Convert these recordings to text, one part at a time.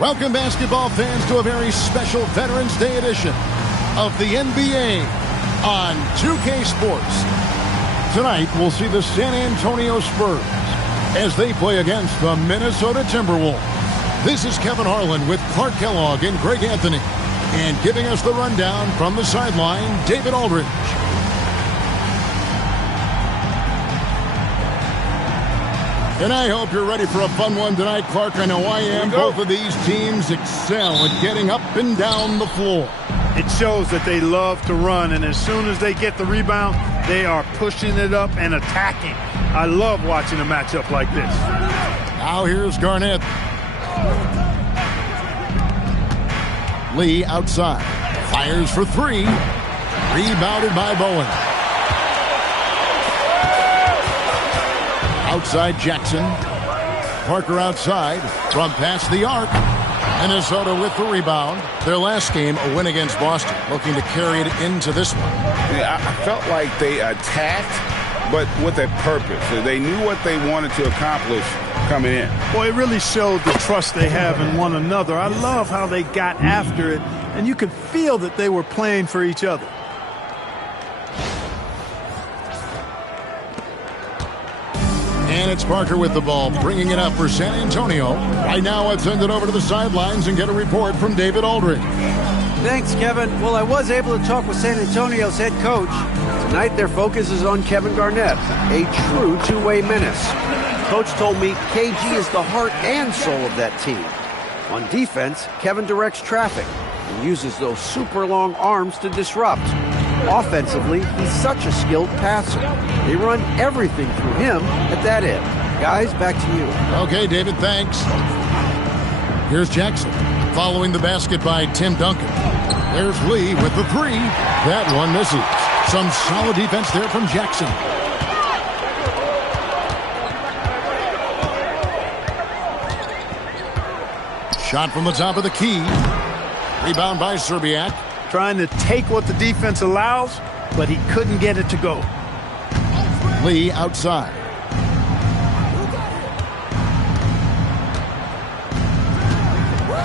Welcome, basketball fans, to a very special Veterans Day edition of the NBA on 2K Sports. Tonight, we'll see the San Antonio Spurs as they play against the Minnesota Timberwolves. This is Kevin Harlan with Clark Kellogg and Greg Anthony. And giving us the rundown from the sideline, David Aldridge. And I hope you're ready for a fun one tonight, Clark. I know I am. Both of these teams excel at getting up and down the floor. It shows that they love to run, and as soon as they get the rebound, they are pushing it up and attacking. I love watching a matchup like this. Now here's Garnett. Lee outside. Fires for three. Rebounded by Bowen. Outside Jackson. Parker outside from past the arc. Minnesota with the rebound. Their last game, a win against Boston, looking to carry it into this one. Yeah, I felt like they attacked, but with a purpose. They knew what they wanted to accomplish coming in. Boy, it really showed the trust they have in one another. I love how they got after it, and you could feel that they were playing for each other. And it's Parker with the ball, bringing it up for San Antonio. Right now, let's send it over to the sidelines and get a report from David Aldridge. Thanks, Kevin. Well, I was able to talk with San Antonio's head coach. Tonight, their focus is on Kevin Garnett, a true two-way menace. Coach told me KG is the heart and soul of that team. On defense, Kevin directs traffic and uses those super long arms to disrupt. Offensively, he's such a skilled passer. They run everything through him at that end. Guys, back to you. Okay, David, thanks. Here's Jackson, following the basket by Tim Duncan. There's Lee with the three. That one misses. Some solid defense there from Jackson. Shot from the top of the key. Rebound by Serbiak. Trying to take what the defense allows, but he couldn't get it to go. Lee outside.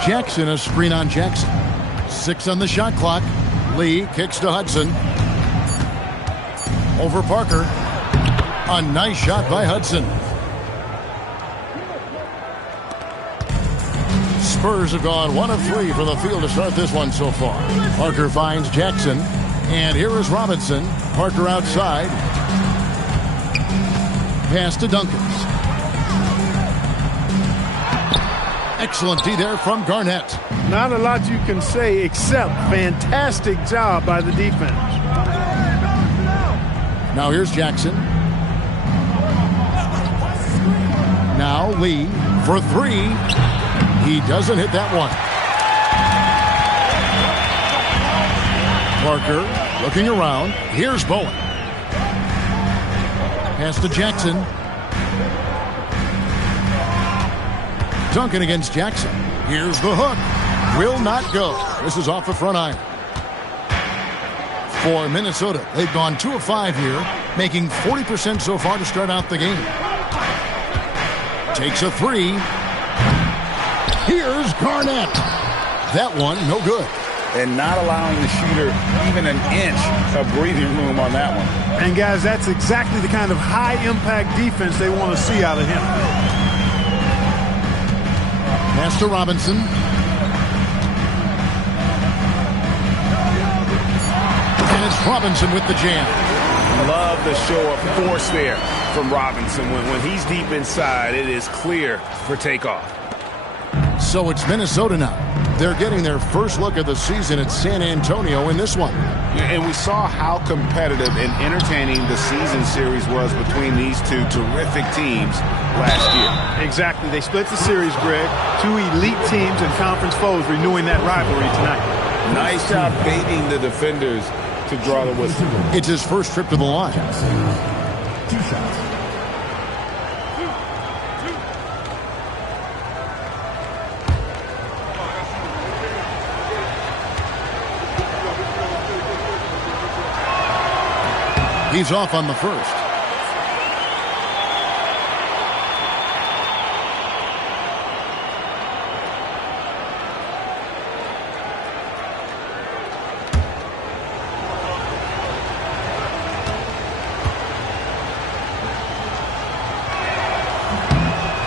Jackson, a screen on Jackson. 6 on the shot clock. Lee kicks to Hudson. Over Parker. A nice shot by Hudson. Spurs have gone 1 of 3 from the field to start this one so far. Parker finds Jackson. And here is Robinson. Parker outside. Pass to Duncan. Excellent D there from Garnett. Not a lot you can say except fantastic job by the defense. Now here's Jackson. Now Lee for 3. He doesn't hit that one. Parker looking around. Here's Bowen. Pass to Jackson. Duncan against Jackson. Here's the hook. Will not go. This is off the front iron. For Minnesota, they've gone 2 of 5 here, making 40% so far to start out the game. Takes a 3. Here's Garnett. That one, no good. And not allowing the shooter even an inch of breathing room on that one. And guys, that's exactly the kind of high-impact defense they want to see out of him. Pass to Robinson. And it's Robinson with the jam. Love the show of force there from Robinson. When he's deep inside, it is clear for takeoff. So it's Minnesota now. They're getting their first look of the season at San Antonio in this one. And we saw how competitive and entertaining the season series was between these two terrific teams last year. Exactly. They split the series, Greg. 2 elite teams and conference foes renewing that rivalry tonight. Nice job baiting the defenders to draw the whistle. It's his first trip to the line. 2 shots. He's off on the first.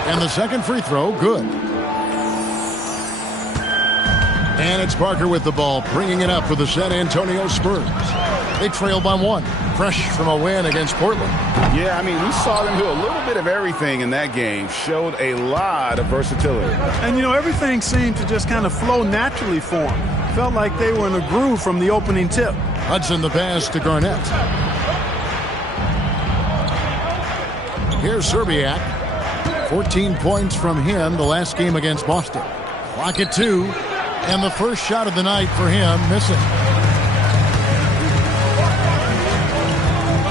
And the second free throw, good. And it's Parker with the ball, bringing it up for the San Antonio Spurs. They trail by 1, fresh from a win against Portland. Yeah, I mean, we saw them do a little bit of everything in that game. Showed a lot of versatility. And, you know, everything seemed to just kind of flow naturally for them. Felt like they were in a groove from the opening tip. Hudson the pass to Garnett. Here's Serbiak. 14 points from him the last game against Boston. Clock at 2. And the first shot of the night for him, missing.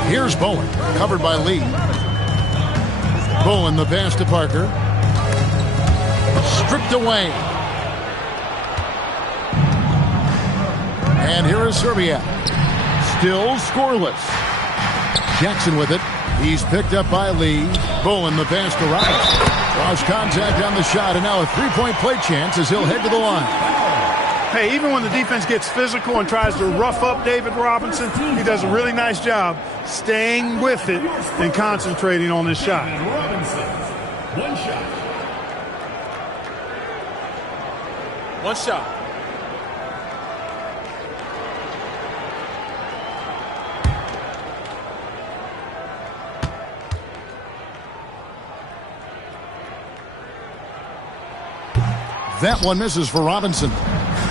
Here's Bowen, covered by Lee. Bowen the pass to Parker. Stripped away. And here is Serbiak. Still scoreless. Jackson with it. He's picked up by Lee. Bowen the pass to Robinson. Draws contact on the shot, and now a three-point play chance as he'll head to the line. Hey, even when the defense gets physical and tries to rough up David Robinson, he does a really nice job staying with it and concentrating on his shot. Robinson, 1 shot. One shot. That one misses for Robinson.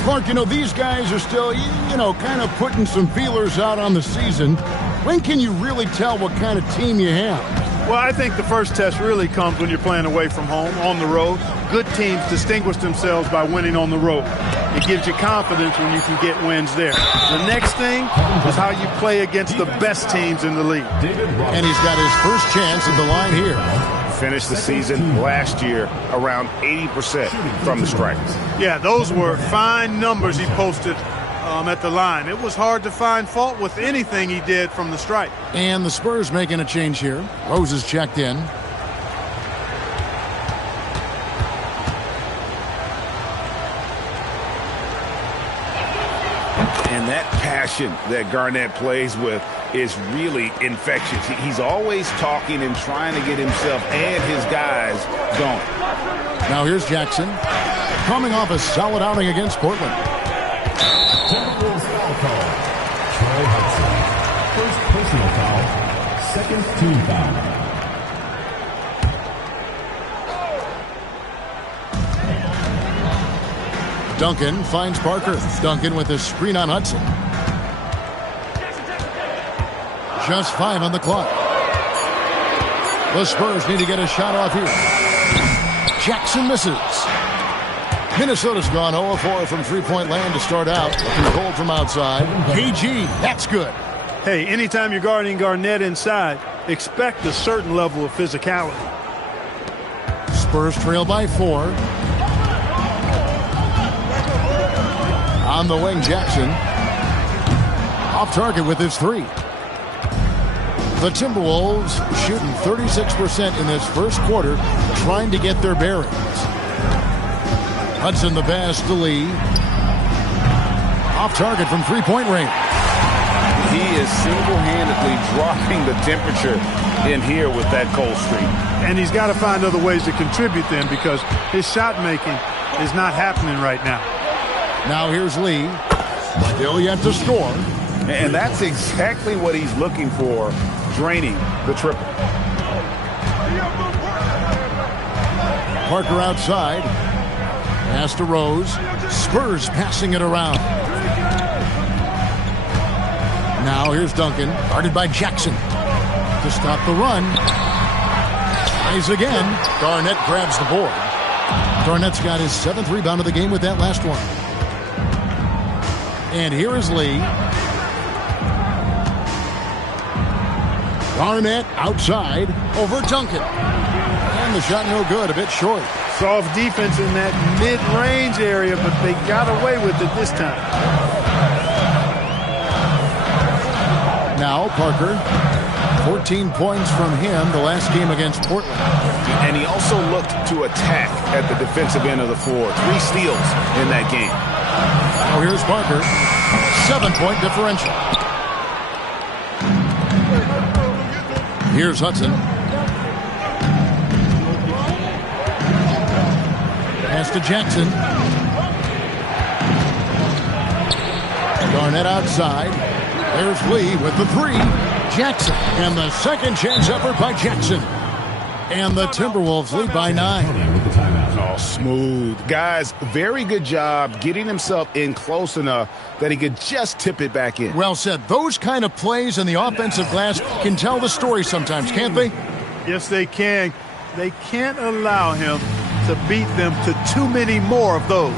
Clark, you know, these guys are still, kind of putting some feelers out on the season. When can you really tell what kind of team you have? Well, I think the first test really comes when you're playing away from home, on the road. Good teams distinguish themselves by winning on the road. It gives you confidence when you can get wins there. The next thing is how you play against the best teams in the league. And he's got his first chance at the line here. Finished the season last year around 80% from the stripe. Yeah, those were fine numbers he posted at the line. It was hard to find fault with anything he did from the stripe. And the Spurs making a change here. Rose is checked in. And that passion that Garnett plays with is really infectious. He's always talking and trying to get himself and his guys going. Now here's Jackson, coming off a solid outing against Portland. Timberwolves foul call. Troy Hudson. First personal foul. Second team foul. Duncan finds Parker. Duncan with a screen on Hudson. Just 5 on the clock. The Spurs need to get a shot off here. Jackson misses. Minnesota's gone 0-4 from three-point land to start out. Looking cold from outside. KG, that's good. Hey, anytime you're guarding Garnett inside, expect a certain level of physicality. Spurs trail by 4. On the wing, Jackson. Off target with his 3. The Timberwolves shooting 36% in this first quarter, trying to get their bearings. Hudson the pass to Lee. Off target from three-point range. He is single-handedly dropping the temperature in here with that cold streak. And he's got to find other ways to contribute then, because his shot making is not happening right now. Now here's Lee. Still yet to score. And that's exactly what he's looking for, draining the triple. Parker outside. Pass to Rose. Spurs passing it around. Now here's Duncan. Guarded by Jackson. To stop the run. Tries again. Garnett grabs the board. Garnett's got his 7th rebound of the game with that last one. And here is Lee. Garnett outside over Duncan. And the shot no good, a bit short. Soft defense in that mid-range area, but they got away with it this time. Now Parker, 14 points from him the last game against Portland. And he also looked to attack at the defensive end of the floor. 3 steals in that game. Now here's Parker, 7-point differential. Here's Hudson. to Jackson. Garnett outside. There's Lee with the three. Jackson. And the second chance effort by Jackson. And the Timberwolves lead by 9. Oh, smooth. Guys, very good job getting himself in close enough that he could just tip it back in. Well said. Those kind of plays in the offensive glass can tell the story sometimes, can't they? Yes, they can. They can't allow him to beat them to too many more of those.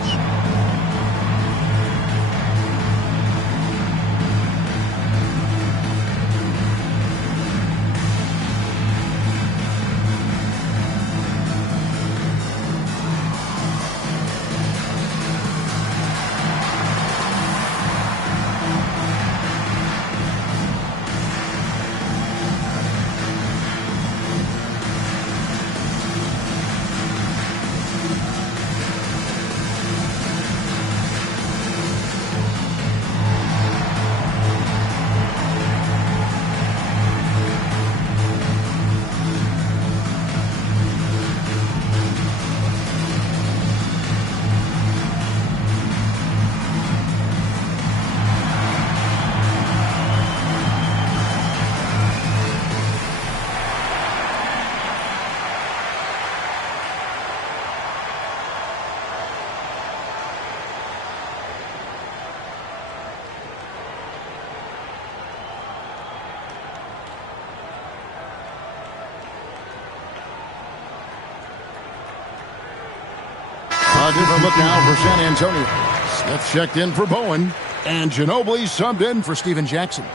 A different look now for San Antonio. Smith checked in for Bowen. And Ginobili subbed in for Steven Jackson.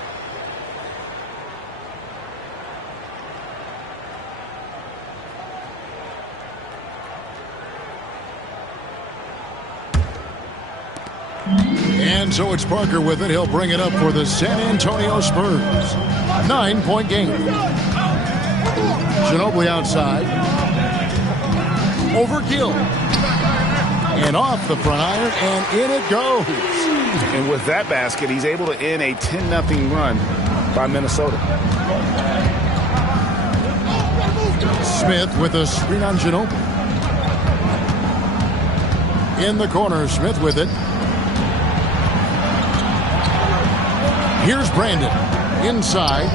And so it's Parker with it. He'll bring it up for the San Antonio Spurs. 9-point game. Ginobili outside. Over Gill. And off the front iron, and in it goes. And with that basket, he's able to end a 10-0 run by Minnesota. Smith with a screen on Ginobili. In the corner, Smith with it. Here's Brandon. Inside.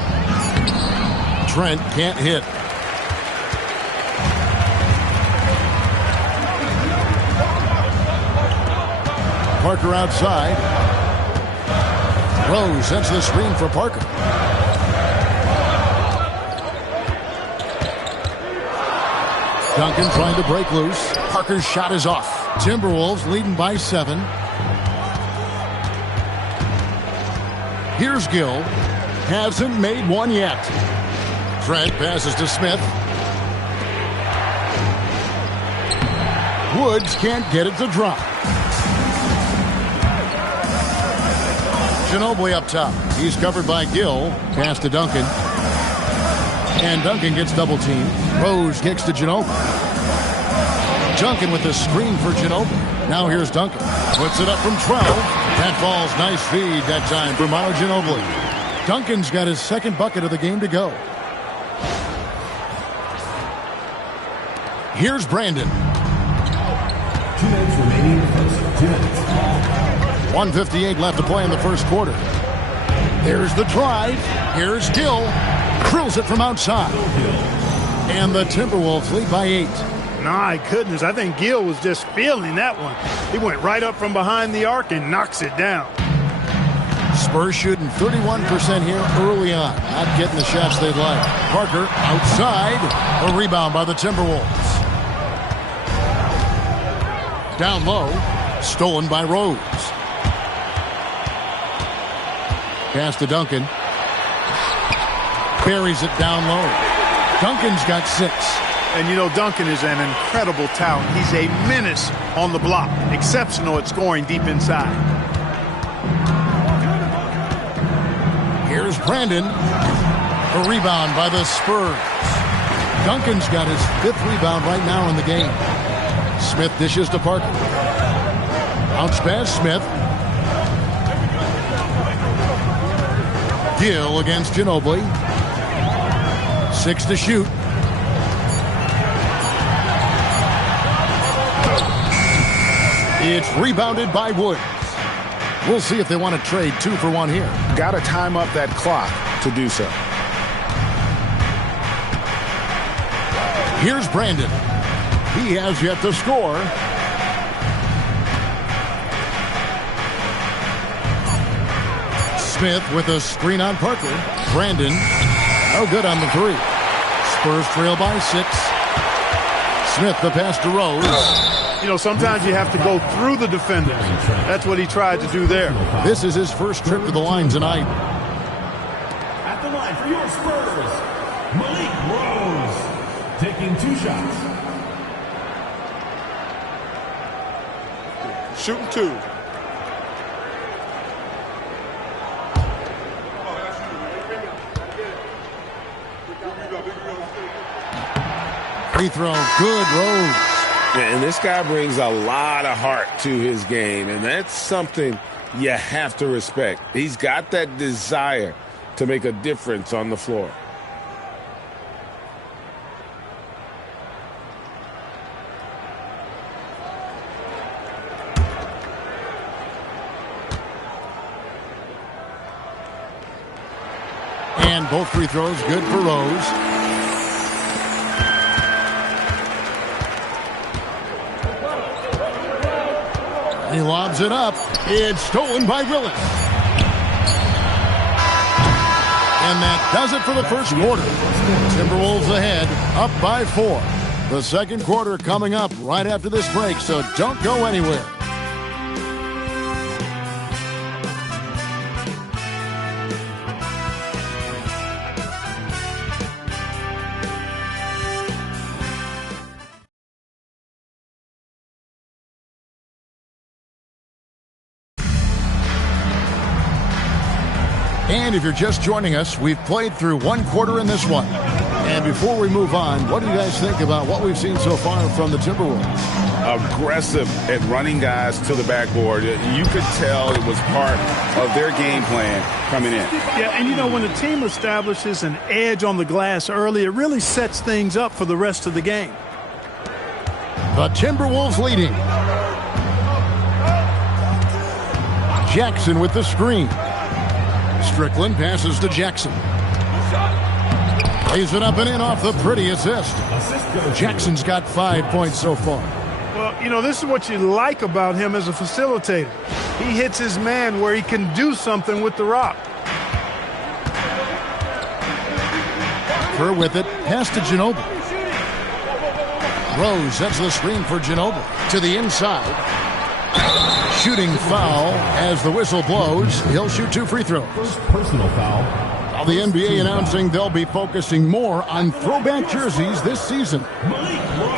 Trent can't hit. Parker outside. Rose sets the screen for Parker. Duncan trying to break loose. Parker's shot is off. Timberwolves leading by 7. Here's Gill. Hasn't made one yet. Trent passes to Smith. Woods can't get it to drop. Ginobili up top. He's covered by Gill. Pass to Duncan. And Duncan gets double teamed. Rose kicks to Ginobili. Duncan with the screen for Ginobili. Now here's Duncan. Puts it up from 12. That falls. Nice feed that time for Manu Ginobili. Duncan's got his second bucket of the game to go. Here's Brandon. 2 minutes remaining in the first. 2 minutes. 1:58 left to play in the first quarter. There's the drive. Here's Gill. Drills it from outside. And the Timberwolves lead by 8. My goodness, I think Gill was just feeling that one. He went right up from behind the arc and knocks it down. Spurs shooting 31% here early on. Not getting the shots they'd like. Parker outside. A rebound by the Timberwolves. Down low. Stolen by Rose. Pass to Duncan. Buries it down low. Duncan's got 6. And you know, Duncan is an incredible talent. He's a menace on the block. Exceptional at scoring deep inside. Here's Brandon. A rebound by the Spurs. Duncan's got his 5th rebound right now in the game. Smith dishes to Parker. Bounce pass, Smith. Gill against Ginobili. 6 to shoot. It's rebounded by Woods. We'll see if they want to trade 2 for 1 here. Got to time up that clock to do so. Here's Brandon. He has yet to score. Smith with a screen on Parker. Brandon, no good on the 3. Spurs trail by 6. Smith, the pass to Rose. You know, sometimes you have to go through the defenders. That's what he tried to do there. This is his first trip to the line tonight. At the line for your Spurs, Malik Rose, taking 2 shots. Shooting 2. Free throw, good, Rose. And this guy brings a lot of heart to his game, and that's something you have to respect. He's got that desire to make a difference on the floor. And both free throws good for Rose. He lobs it up. It's stolen by Willis. And that does it for the first quarter. Timberwolves ahead, up by 4. The second quarter coming up right after this break, so don't go anywhere. And if you're just joining us, we've played through 1 quarter in this one. And before we move on, what do you guys think about what we've seen so far from the Timberwolves? Aggressive at running guys to the backboard. You could tell it was part of their game plan coming in. Yeah, and you know, when a team establishes an edge on the glass early, it really sets things up for the rest of the game. The Timberwolves leading. Jackson with the screen. Strickland passes to Jackson. Lays it up and in off the pretty assist. Jackson's got 5 points so far. Well, you know, this is what you like about him as a facilitator. He hits his man where he can do something with the rock. Kerr with it. Pass to Ginobili. Rose sets the screen for Ginobili. To the inside. Shooting foul as the whistle blows. He'll shoot 2 free throws. First personal foul. Now the NBA announcing they'll be focusing more on throwback jerseys this season.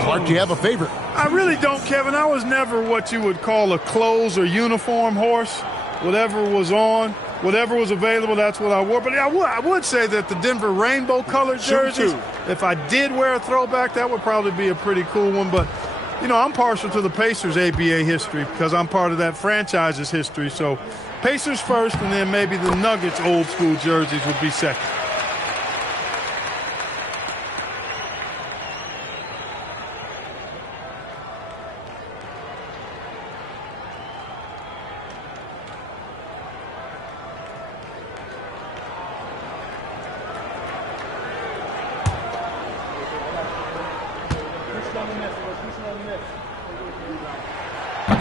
Clark, do you have a favorite? I really don't, Kevin. I was never what you would call a clothes or uniform horse. Whatever was on, whatever was available, that's what I wore. But I would say that the Denver rainbow-colored jerseys, if I did wear a throwback, that would probably be a pretty cool one. But you know, I'm partial to the Pacers ABA history because I'm part of that franchise's history. So Pacers first, and then maybe the Nuggets old school jerseys would be second.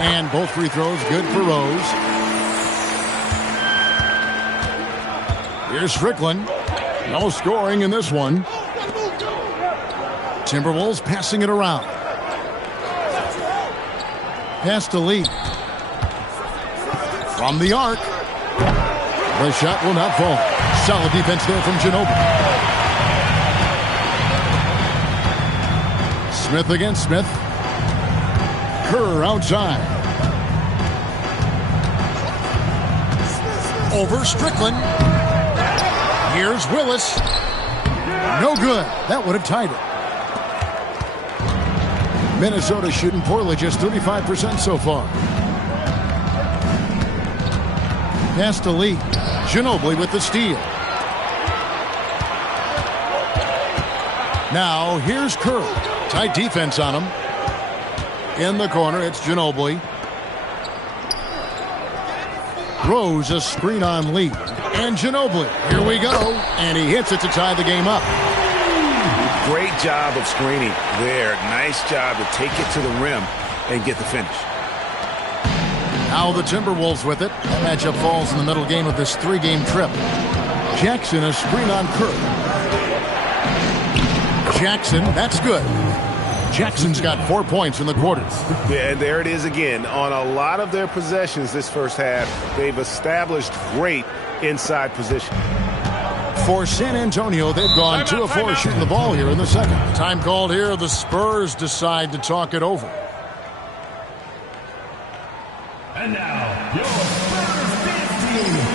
And both free throws good for Rose. Here's Strickland. No scoring in this one. Timberwolves passing it around. Pass to Lee. From the arc. The shot will not fall. Solid defense there from Ginobili. Smith against Smith. Kerr outside. Over Strickland. Here's Willis. No good. That would have tied it. Minnesota shooting poorly, just 35% so far. Pass to Lee. Ginobili with the steal. Now here's Kerr. Tight defense on him. In the corner, it's Ginobili. Rose a screen on Lee. And Ginobili. Here we go. And he hits it to tie the game up. Great job of screening there. Nice job to take it to the rim and get the finish. Now the Timberwolves with it. That matchup falls in the middle game of this 3-game trip. Jackson a screen on Kirk. Jackson, that's good. Jackson's got 4 points in the quarter. Yeah, and there it is again. On a lot of their possessions this first half, they've established great inside position. For San Antonio, they've gone 2 of 4 shooting the ball here in the second. Time called here. The Spurs decide to talk it over. And now, your Spurs dance team.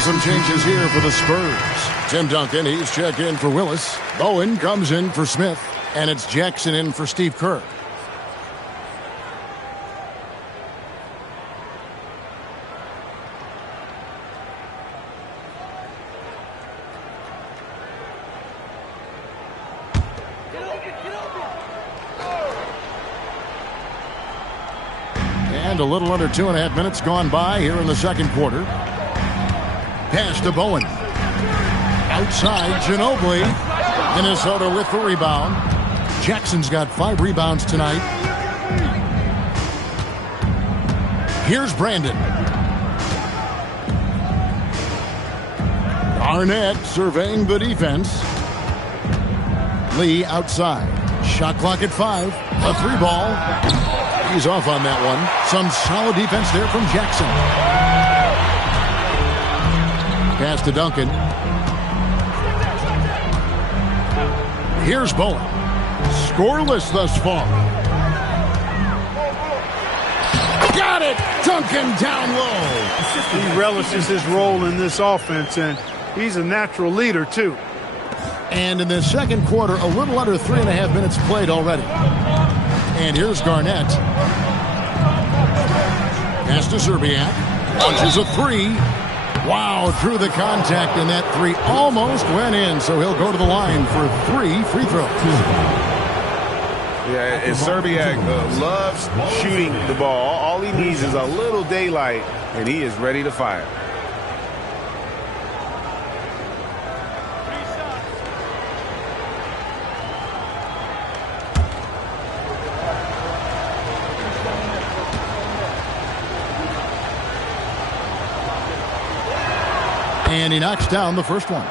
Some changes here for the Spurs. Tim Duncan, he's checked in for Willis. Bowen comes in for Smith. And it's Jackson in for Steve Kerr. And a little under 2.5 minutes gone by here in the second quarter. Pass to Bowen. Outside, Ginobili. Minnesota with the rebound. Jackson's got 5 rebounds tonight. Here's Brandon. Arnett surveying the defense. Lee outside. Shot clock at 5. A 3-ball. He's off on that one. Some solid defense there from Jackson. Pass to Duncan. Here's Bowen. Scoreless thus far. Got it! Duncan down low. He relishes his role in this offense, and he's a natural leader, too. And in the second quarter, a little under 3.5 minutes played already. And here's Garnett. Pass to Zerbiak. Launches a 3. Wow, drew the contact, and that 3 almost went in, so he'll go to the line for 3 free throws. Yeah, and Zerbiak loves shooting the ball. All he needs is a little daylight, and he is ready to fire. And he knocks down the first one.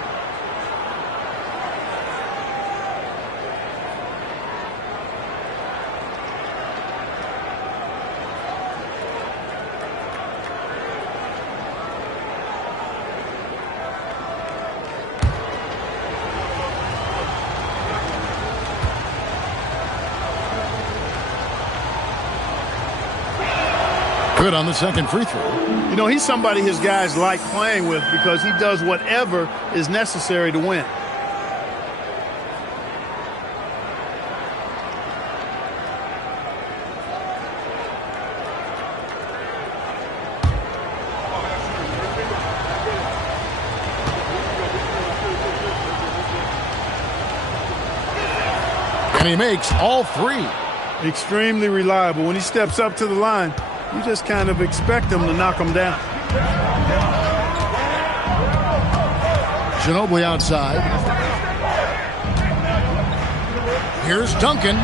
Good on the second free throw. You know, he's somebody his guys like playing with because he does whatever is necessary to win. And he makes all three. Extremely reliable. When he steps up to the line, you just kind of expect him to knock him down. Ginobili outside. Here's Duncan.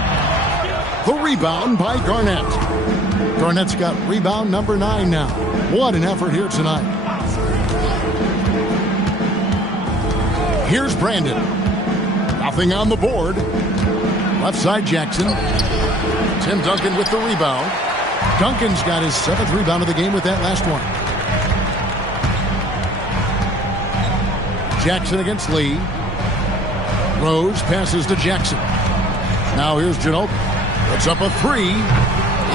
The rebound by Garnett. Garnett's got rebound number 9 now. What an effort here tonight. Here's Brandon. Nothing on the board. Left side Jackson. Tim Duncan with the rebound. Duncan's got his 7th rebound of the game with that last one. Jackson against Lee. Rose passes to Jackson. Now here's Ginobili. Puts up a 3.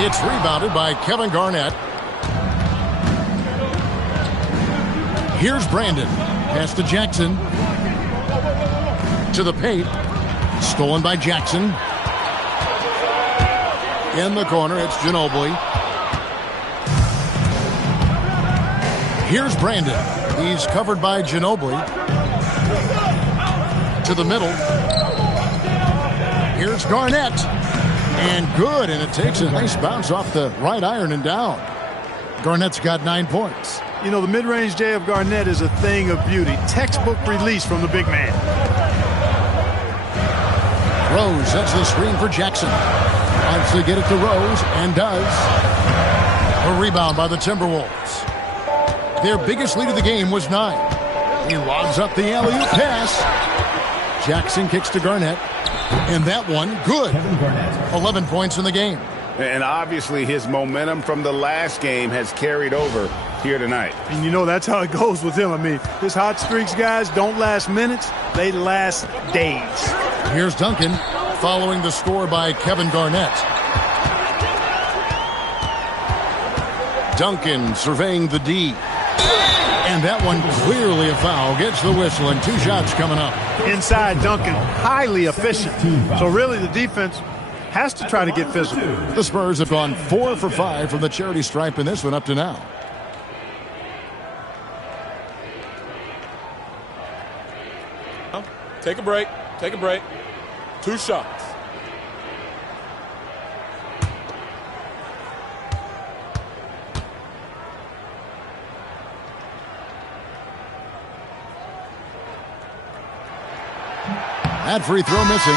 It's rebounded by Kevin Garnett. Here's Brandon. Pass to Jackson. To the paint. Stolen by Jackson. In the corner, it's Ginobili. Here's Brandon. He's covered by Ginobili. To the middle. Here's Garnett. And good, and it takes a nice bounce off the right iron and down. Garnett's got 9 points. You know, the mid-range J of Garnett is a thing of beauty. Textbook release from the big man. Rose sets the screen for Jackson. Wants to get it to Rose, and does. A rebound by the Timberwolves. Their biggest lead of the game was 9. He lobs up the alley-oop pass. Jackson kicks to Garnett. And that one, good. 11 points in the game. And obviously his momentum from the last game has carried over here tonight. And you know, that's how it goes with him. I mean, his hot streaks, guys, don't last minutes. They last days. Here's Duncan following the score by Kevin Garnett. Duncan surveying the D. And that one clearly a foul. Gets the whistle, and 2 shots coming up. Inside, Duncan, highly efficient. So really the defense has to try to get physical. The Spurs have gone 4 for 5 from the charity stripe in this one up to now. Take a break. Take a break. 2 shots. That free throw missing.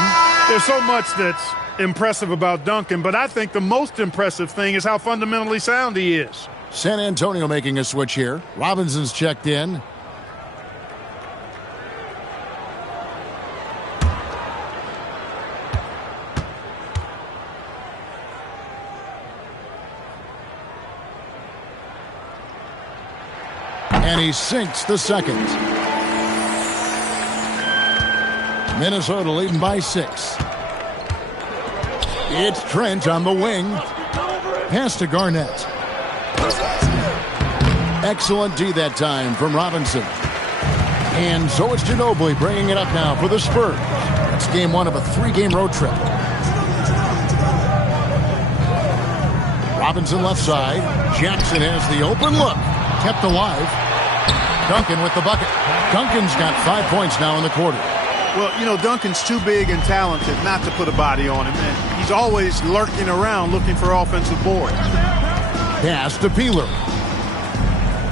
There's so much that's impressive about Duncan, but I think the most impressive thing is how fundamentally sound he is. San Antonio making a switch here. Robinson's checked in. And he sinks the second. Minnesota leading by 6. It's Trent on the wing. Pass to Garnett. Excellent D that time from Robinson. And so it's Ginobili bringing it up now for the Spurs. It's game 1 of a 3-game road trip. Robinson left side. Jackson has the open look. Kept alive. Duncan with the bucket. Duncan's got 5 points now in the quarter. Well, you know, Duncan's too big and talented not to put a body on him. And he's always lurking around looking for offensive boards. Pass to Peeler.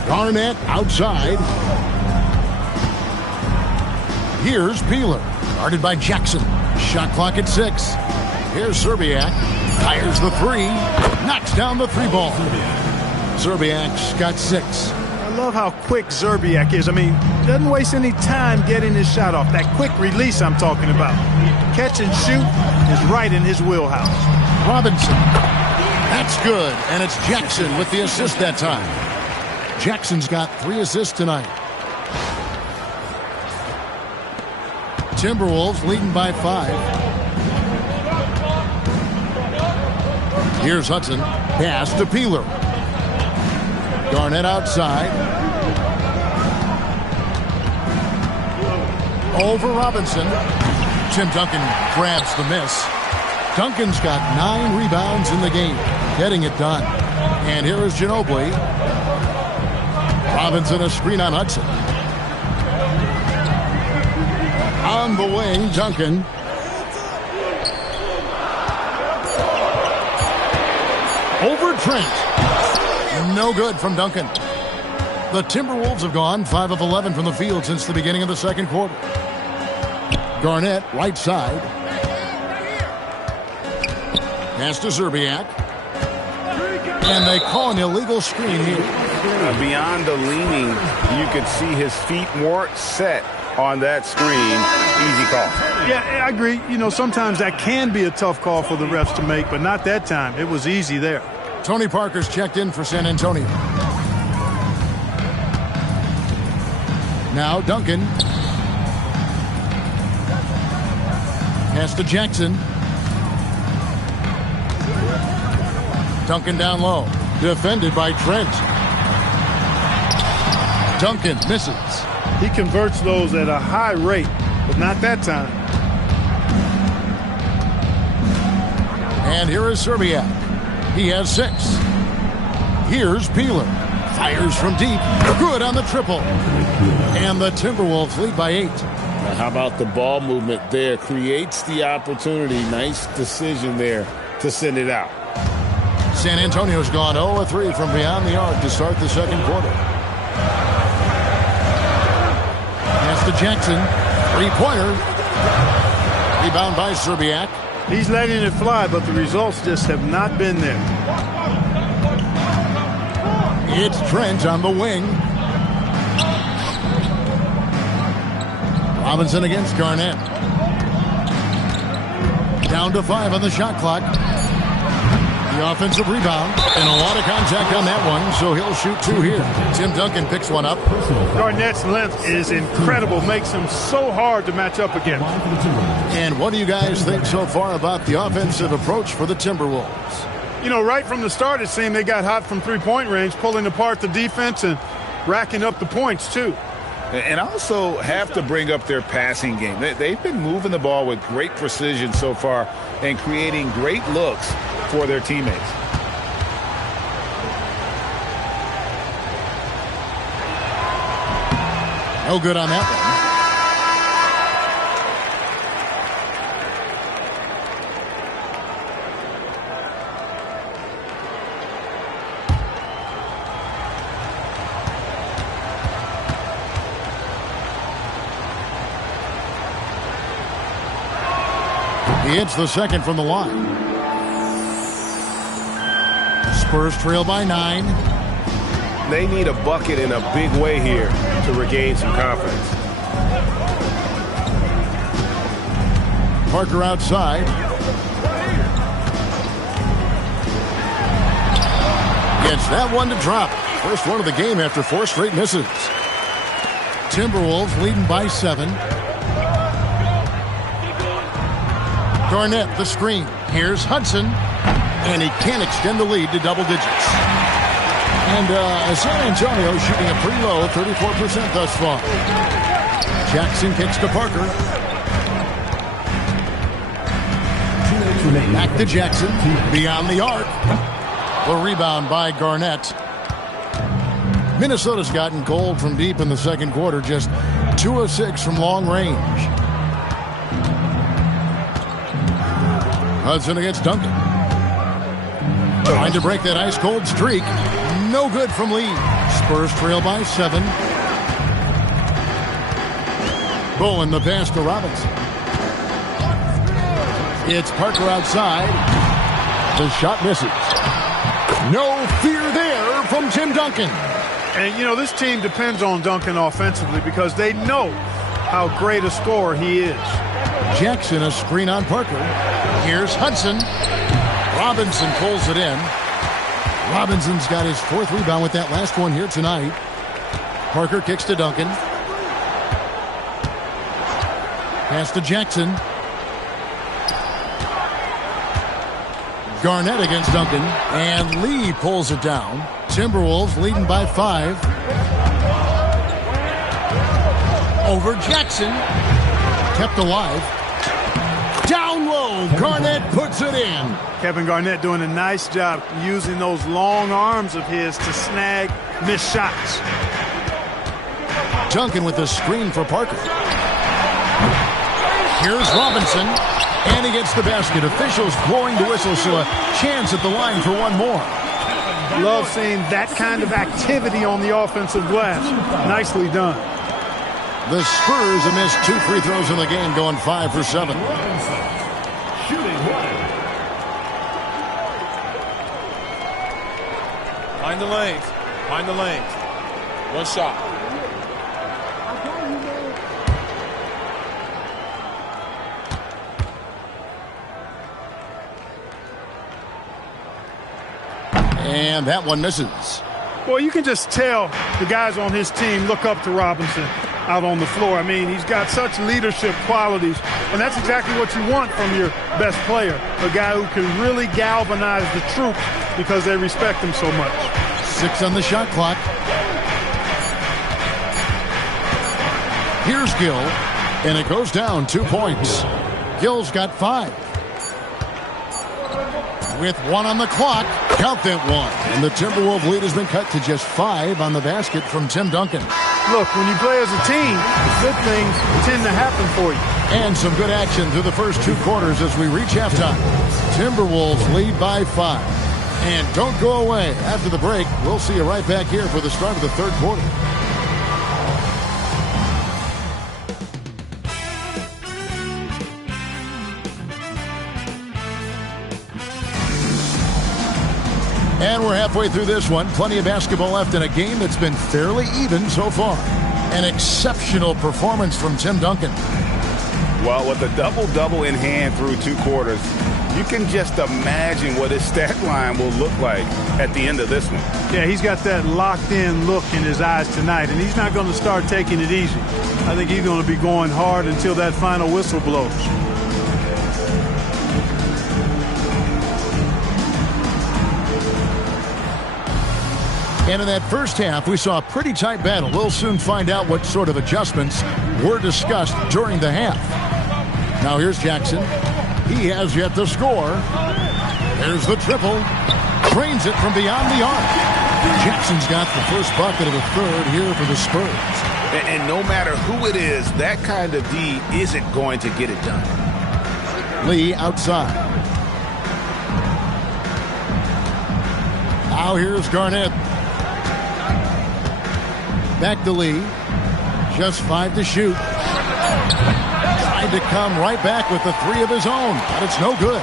Garnett outside. Here's Peeler. Guarded by Jackson. Shot clock at 6. Here's Serbiak. Fires the 3. Knocks down the 3 ball. Serbiak's got 6. I love how quick Zerbiak is. I mean, doesn't waste any time getting his shot off. That quick release I'm talking about. Catch and shoot is right in his wheelhouse. Robinson. That's good. And it's Jackson with the assist that time. Jackson's got 3 assists tonight. Timberwolves leading by 5. Here's Hudson. Pass to Peeler. Garnett outside. Over Robinson. Tim Duncan grabs the miss. Duncan's got 9 rebounds in the game, getting it done. And here is Ginobili. Robinson a screen on Hudson. On the wing, Duncan. Over Trent. No good from Duncan. The Timberwolves have gone 5 of 11 from the field since the beginning of the second quarter. Garnett, right side. Pass to Zerbiak. And they call an illegal screen here. Beyond the leaning, you could see his feet weren't set on that screen. Easy call. Yeah, I agree. You know, sometimes that can be a tough call for the refs to make, but not that time. It was easy there. Tony Parker's checked in for San Antonio. Now Duncan. Pass to Jackson. Duncan down low. Defended by Trent. Duncan misses. He converts those at a high rate, but not that time. And here is Zerbiak. He has 6. Here's Peeler. Fires from deep. Good on the triple. And the Timberwolves lead by 8. Now, how about the ball movement there? Creates the opportunity. Nice decision there to send it out. San Antonio's gone 0-3 from beyond the arc to start the second quarter. Pass to Jackson. 3-pointer. Rebound by Zerbiak. He's letting it fly, but the results just have not been there. It's Trent on the wing. Robinson against Garnett. Down to 5 on the shot clock. The offensive rebound. And a lot of contact on that one, so he'll shoot 2 here. Tim Duncan picks one up. Garnett's length is incredible. Makes him so hard to match up against. And what do you guys think so far about the offensive approach for the Timberwolves? You know, right from the start, it seemed they got hot from three-point range, pulling apart the defense and racking up the points, too. And also have to bring up their passing game. They've been moving the ball with great precision so far and creating great looks for their teammates. No good on that one. He hits the second from the line. Spurs trail by 9. They need a bucket in a big way here to regain some confidence. Parker outside. Gets that one to drop. First one of the game after 4 straight misses. Timberwolves leading by 7. Garnett, the screen. Here's Hudson. And he can't extend the lead to double digits. And San Antonio shooting a pretty low 34% thus far. Jackson kicks to Parker. Back to Jackson. Beyond the arc. The rebound by Garnett. Minnesota's gotten cold from deep in the second quarter. Just 2 of 6 from long range. Hudson against Duncan. Trying to break that ice-cold streak. No good from Lee. Spurs trail by 7. Bowen the pass to Robinson. It's Parker outside. The shot misses. No fear there from Tim Duncan. And, you know, this team depends on Duncan offensively because they know how great a scorer he is. Jackson, a screen on Parker. Here's Hudson. Robinson pulls it in. Robinson's got his 4th rebound with that last one here tonight. Parker kicks to Duncan. Pass to Jackson. Garnett against Duncan. And Lee pulls it down. Timberwolves leading by 5. Over Jackson. Kept alive. Down low. Garnett puts it in. Kevin Garnett doing a nice job using those long arms of his to snag missed shots. Duncan with the screen for Parker. Here's Robinson. And he gets the basket. Officials blowing the whistle, so a chance at the line for one more. Love seeing that kind of activity on the offensive glass. Nicely done. The Spurs have missed 2 free throws in the game, going 5 for 7. Shooting one. Find the lanes. Find the lanes. One shot. And that one misses. Boy, you can just tell the guys on his team look up to Robinson out on the floor. I mean, he's got such leadership qualities, and that's exactly what you want from your best player, a guy who can really galvanize the troops because they respect him so much. 6 on the shot clock. Here's Gill, and it goes down 2 points. Gill's got 5. With 1 on the clock, count that 1. And the Timberwolves lead has been cut to just 5 on the basket from Tim Duncan. Look, when you play as a team, good things tend to happen for you. And some good action through the first 2 quarters as we reach halftime. Timberwolves lead by 5. And don't go away. After the break, we'll see you right back here for the start of the third quarter. And we're halfway through this one. Plenty of basketball left in a game that's been fairly even so far. An exceptional performance from Tim Duncan. Well, with a double-double in hand through 2 quarters, you can just imagine what his stat line will look like at the end of this one. Yeah, he's got that locked-in look in his eyes tonight, and he's not going to start taking it easy. I think he's going to be going hard until that final whistle blows. And in that first half, we saw a pretty tight battle. We'll soon find out what sort of adjustments were discussed during the half. Now here's Jackson. He has yet to score. There's the triple. Trains it from beyond the arc. Jackson's got the first bucket of the third here for the Spurs. And no matter who it is, that kind of D isn't going to get it done. Lee outside. Now here's Garnett. Back to Lee. Just 5 to shoot. Tried to come right back with the 3 of his own, but it's no good.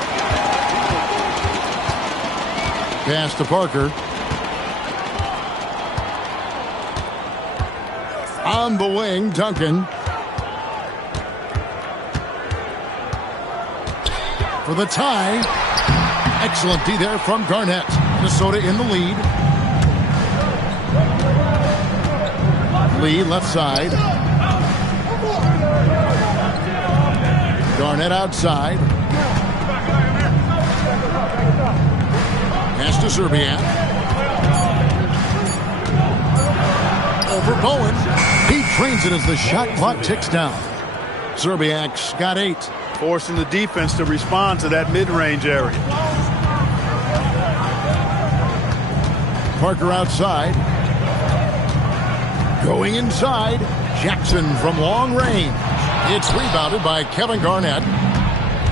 Pass to Parker. On the wing, Duncan. For the tie. Excellent D there from Garnett. Minnesota in the lead. Lee left side. Garnett outside. Pass to Serbiak. Over Bowen. He trains it as the shot clock ticks down. Serbiak's got 8. Forcing the defense to respond to that mid-range area. Parker outside. Going inside. Jackson from long range. It's rebounded by Kevin Garnett.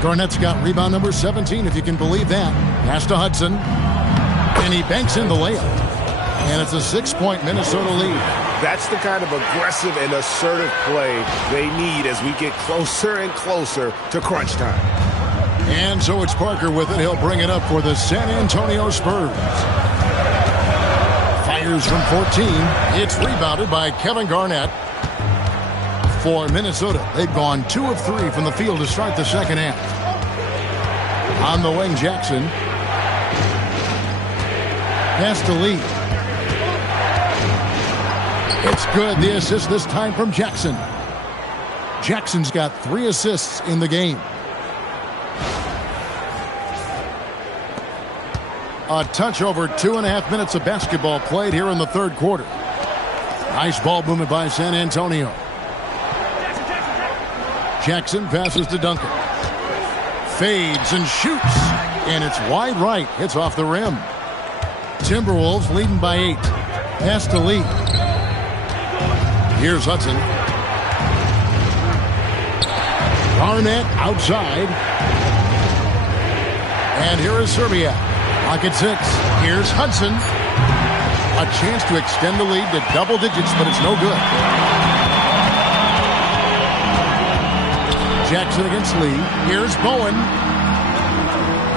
Garnett's got rebound number 17, if you can believe that. Pass to Hudson. And he banks in the layup. And it's a 6-point Minnesota lead. That's the kind of aggressive and assertive play they need as we get closer and closer to crunch time. And so it's Parker with it. He'll bring it up for the San Antonio Spurs. Fires from 14. It's rebounded by Kevin Garnett. For Minnesota, they've gone 2 of 3 from the field to start the second half. On the wing, Jackson. Pass to Lee. It's good. The assist this time from Jackson. Jackson's got 3 assists in the game. A touch over 2.5 minutes of basketball played here in the third quarter. Nice ball movement by San Antonio. Jackson passes to Duncan. Fades and shoots. And it's wide right. Hits off the rim. Timberwolves leading by 8. Pass to Lee. Here's Hudson. Garnett outside. And here is Serbia. Lock at 6. Here's Hudson. A chance to extend the lead to double digits, but it's no good. Jackson against Lee. Here's Bowen.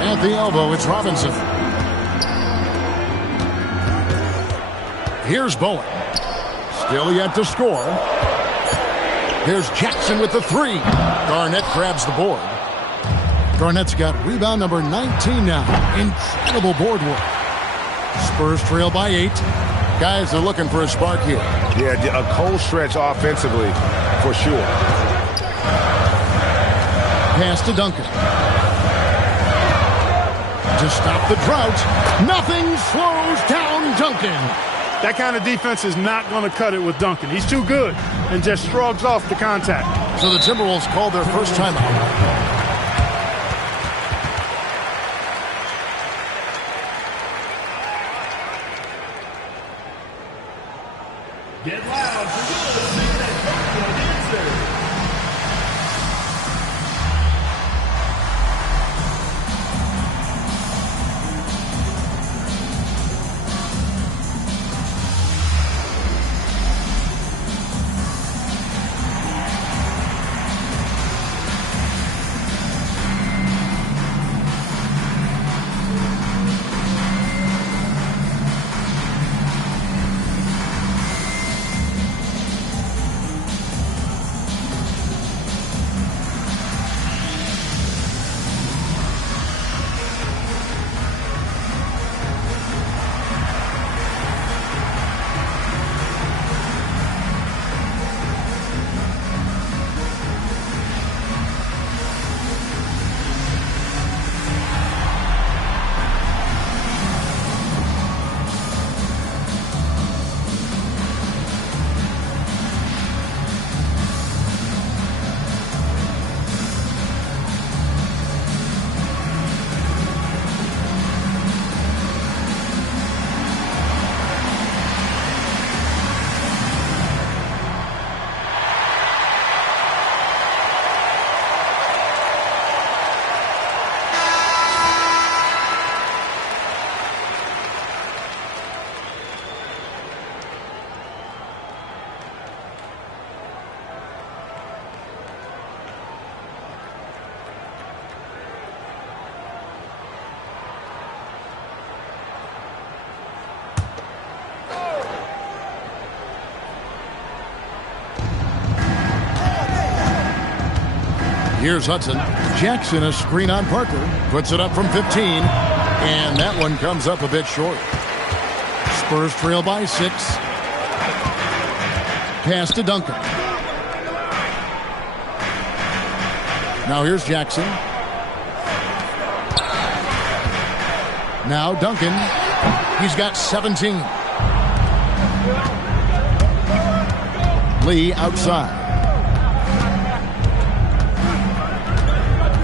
At the elbow, it's Robinson. Here's Bowen. Still yet to score. Here's Jackson with the 3. Garnett grabs the board. Garnett's got rebound number 19 now. Incredible board work. Spurs trail by 8. Guys are looking for a spark here. Yeah, a cold stretch offensively for sure. Pass to Duncan. To stop the drought, nothing slows down Duncan. That kind of defense is not going to cut it with Duncan. He's too good and just shrugs off the contact. So the Timberwolves called their first timeout. Get loud for your San Antonio dancers. Here's Hudson. Jackson, a screen on Parker. Puts it up from 15. And that one comes up a bit short. Spurs trail by 6. Pass to Duncan. Now here's Jackson. Now Duncan. He's got 17. Lee outside.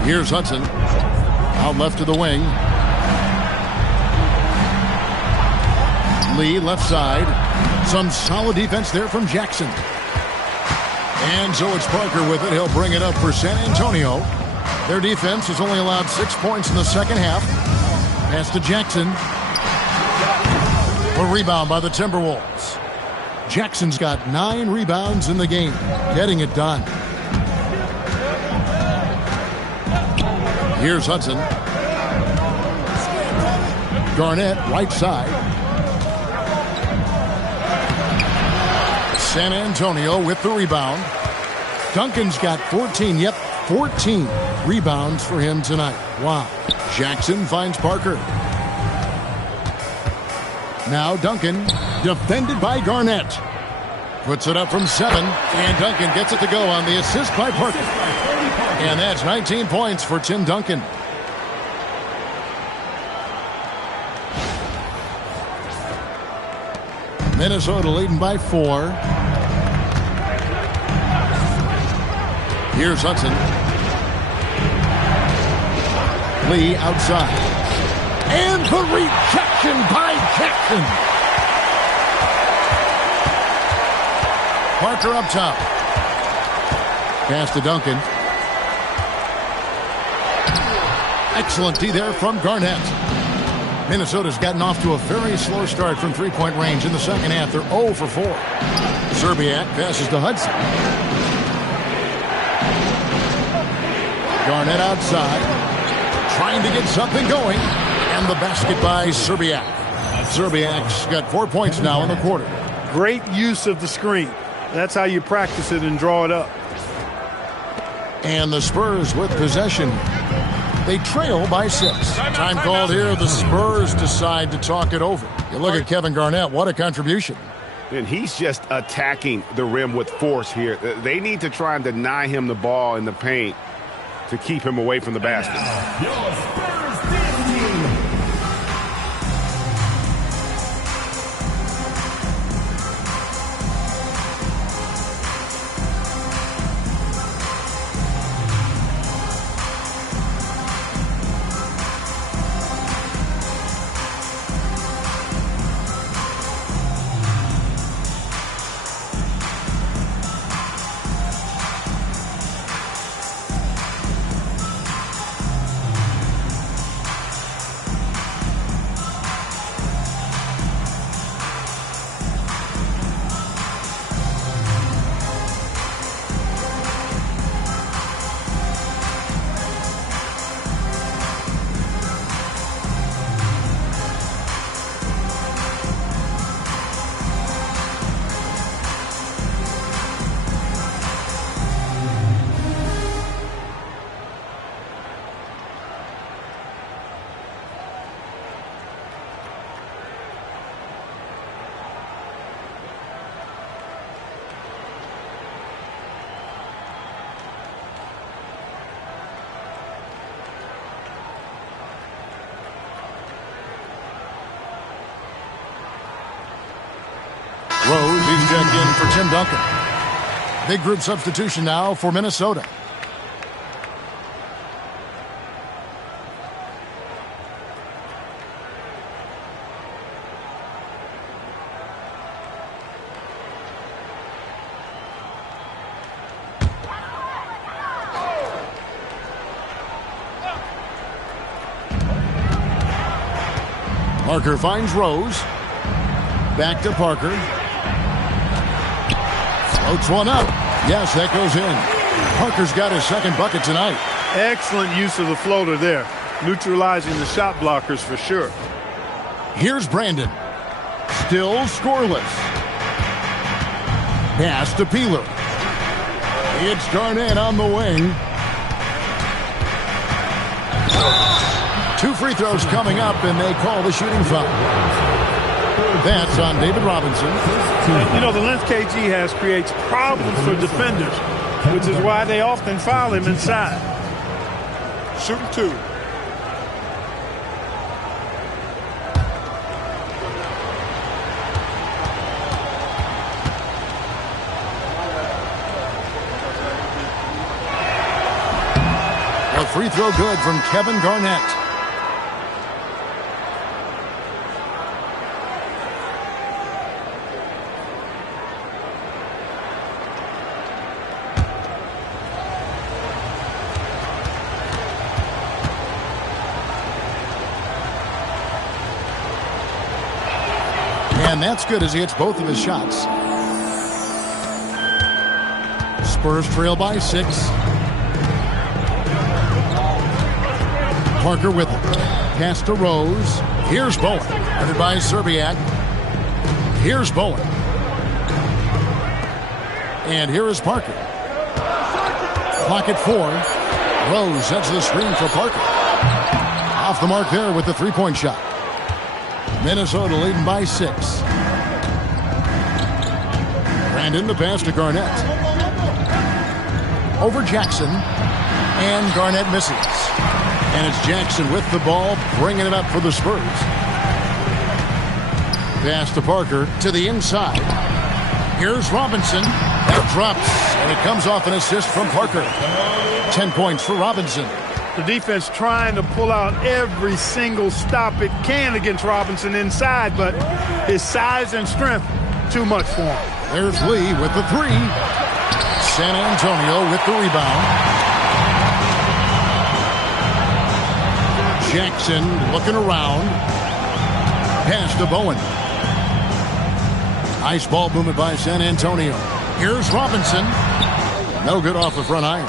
Here's Hudson. Out left to the wing. Lee left side. Some solid defense there from Jackson. And so it's Parker with it. He'll bring it up for San Antonio. Their defense has only allowed 6 points in the second half. Pass to Jackson. A rebound by the Timberwolves. Jackson's got 9 rebounds in the game. Getting it done. Here's Hudson. Garnett, right side. San Antonio with the rebound. Duncan's got 14. Yep, 14 rebounds for him tonight. Wow. Jackson finds Parker. Now Duncan, defended by Garnett. Puts it up from 7, and Duncan gets it to go on the assist by Parker. And that's 19 points for Tim Duncan. Minnesota leading by 4. Here's Hudson. Lee outside. And the rejection by Jackson. Parker up top. Pass to Duncan. Excellent D there from Garnett. Minnesota's gotten off to a very slow start from three-point range in the second half. They're 0 for 4. Serbiak passes to Hudson. Garnett outside, trying to get something going, and the basket by Serbiak. Serbiak's got 4 points now in the quarter. Great use of the screen. That's how you practice it and draw it up. And the Spurs with possession. They trail by 6. Time called here. The Spurs decide to talk it over. You look at Kevin Garnett. What a contribution. And he's just attacking the rim with force here. They need to try and deny him the ball in the paint to keep him away from the basket. Your Spurs dance team. Rose, he's checked in for Tim Duncan. Big group substitution now for Minnesota. Parker finds Rose. Back to Parker. Floats one up. Yes, that goes in. Parker's got his second bucket tonight. Excellent use of the floater there. Neutralizing the shot blockers for sure. Here's Brandon. Still scoreless. Pass to Peeler. It's Garnett on the wing. 2 free throws coming up, and they call the shooting foul. That's on David Robinson. You know, the length KG has creates problems for defenders, which is why they often foul him inside. Shooting 2. A free throw good from Kevin Garnett. And that's good as he hits both of his shots. Spurs trail by 6. Parker with it. Pass to Rose. Here's Bowen. Headed by Serbiak. Here's Bowen. And here is Parker. Clock at 4. Rose sets the screen for Parker. Off the mark there with the three-point shot. Minnesota leading by 6. Brandon the pass to Garnett. Over Jackson. And Garnett misses. And it's Jackson with the ball, bringing it up for the Spurs. Pass to Parker to the inside. Here's Robinson. That drops, and it comes off an assist from Parker. 10 points for Robinson. The defense trying to pull out every single stop it can against Robinson inside, but his size and strength, too much for him. There's Lee with the 3. San Antonio with the rebound. Jackson looking around. Pass to Bowen. Nice ball movement by San Antonio. Here's Robinson. No good off the front iron.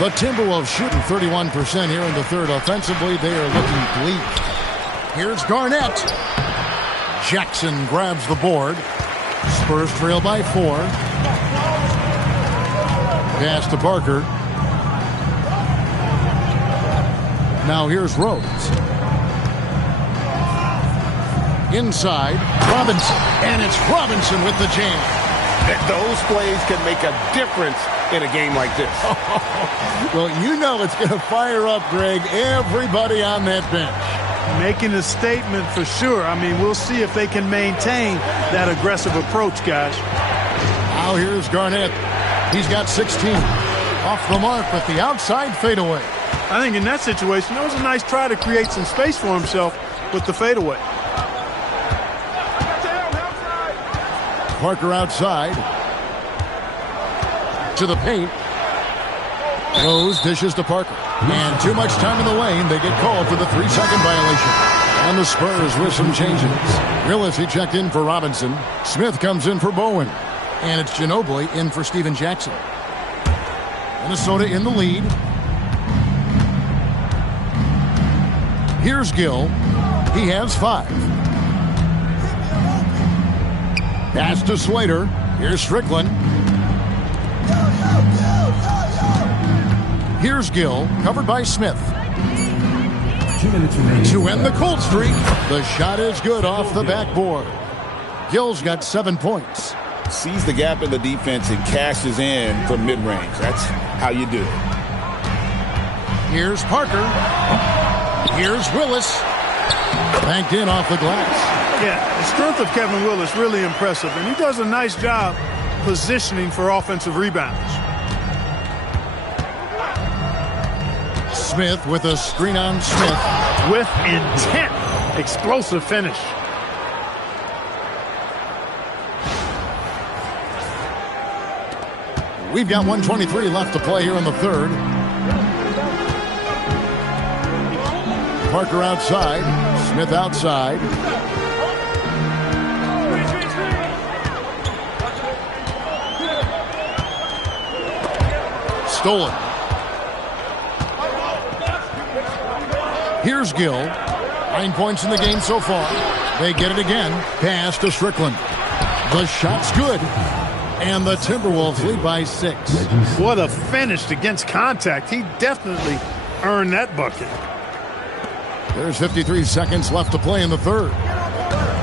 The Timberwolves shooting 31% here in the third. Offensively, they are looking bleak. Here's Garnett. Jackson grabs the board. Spurs trail by 4. Pass to Parker. Now here's Rose. Inside, Robinson. And it's Robinson with the jam. Those plays can make a difference in a game like this. Well, you know it's going to fire up, Greg, everybody on that bench. Making a statement for sure. I mean, we'll see if they can maintain that aggressive approach, guys. Now here's Garnett. He's got 16. Off the mark with the outside fadeaway. I think in that situation, that was a nice try to create some space for himself with the fadeaway. Parker outside. To the paint. Rose dishes to Parker. And too much time in the lane. They get called for the 3-second violation. And the Spurs with some changes. Willis, he checked in for Robinson. Smith comes in for Bowen. And it's Ginobili in for Steven Jackson. Minnesota in the lead. Here's Gill. He has 5. Pass to Slater. Here's Strickland. Here's Gill, covered by Smith. 2 minutes remaining. To end the cold streak, the shot is good off the backboard. Gill's got 7 points. Sees the gap in the defense and cashes in from mid-range. That's how you do it. Here's Parker. Here's Willis. Banked in off the glass. Yeah, the strength of Kevin Willis really impressive, and he does a nice job positioning for offensive rebounds. Smith with a screen on Smith. With intent. Explosive finish. We've got 1:23 left to play here in the third. Parker outside. Smith outside. Stolen. Here's Gill. 9 points in the game so far. They get it again. Pass to Strickland. The shot's good. And the Timberwolves lead by 6. What a finish against contact. He definitely earned that bucket. There's 53 seconds left to play in the third.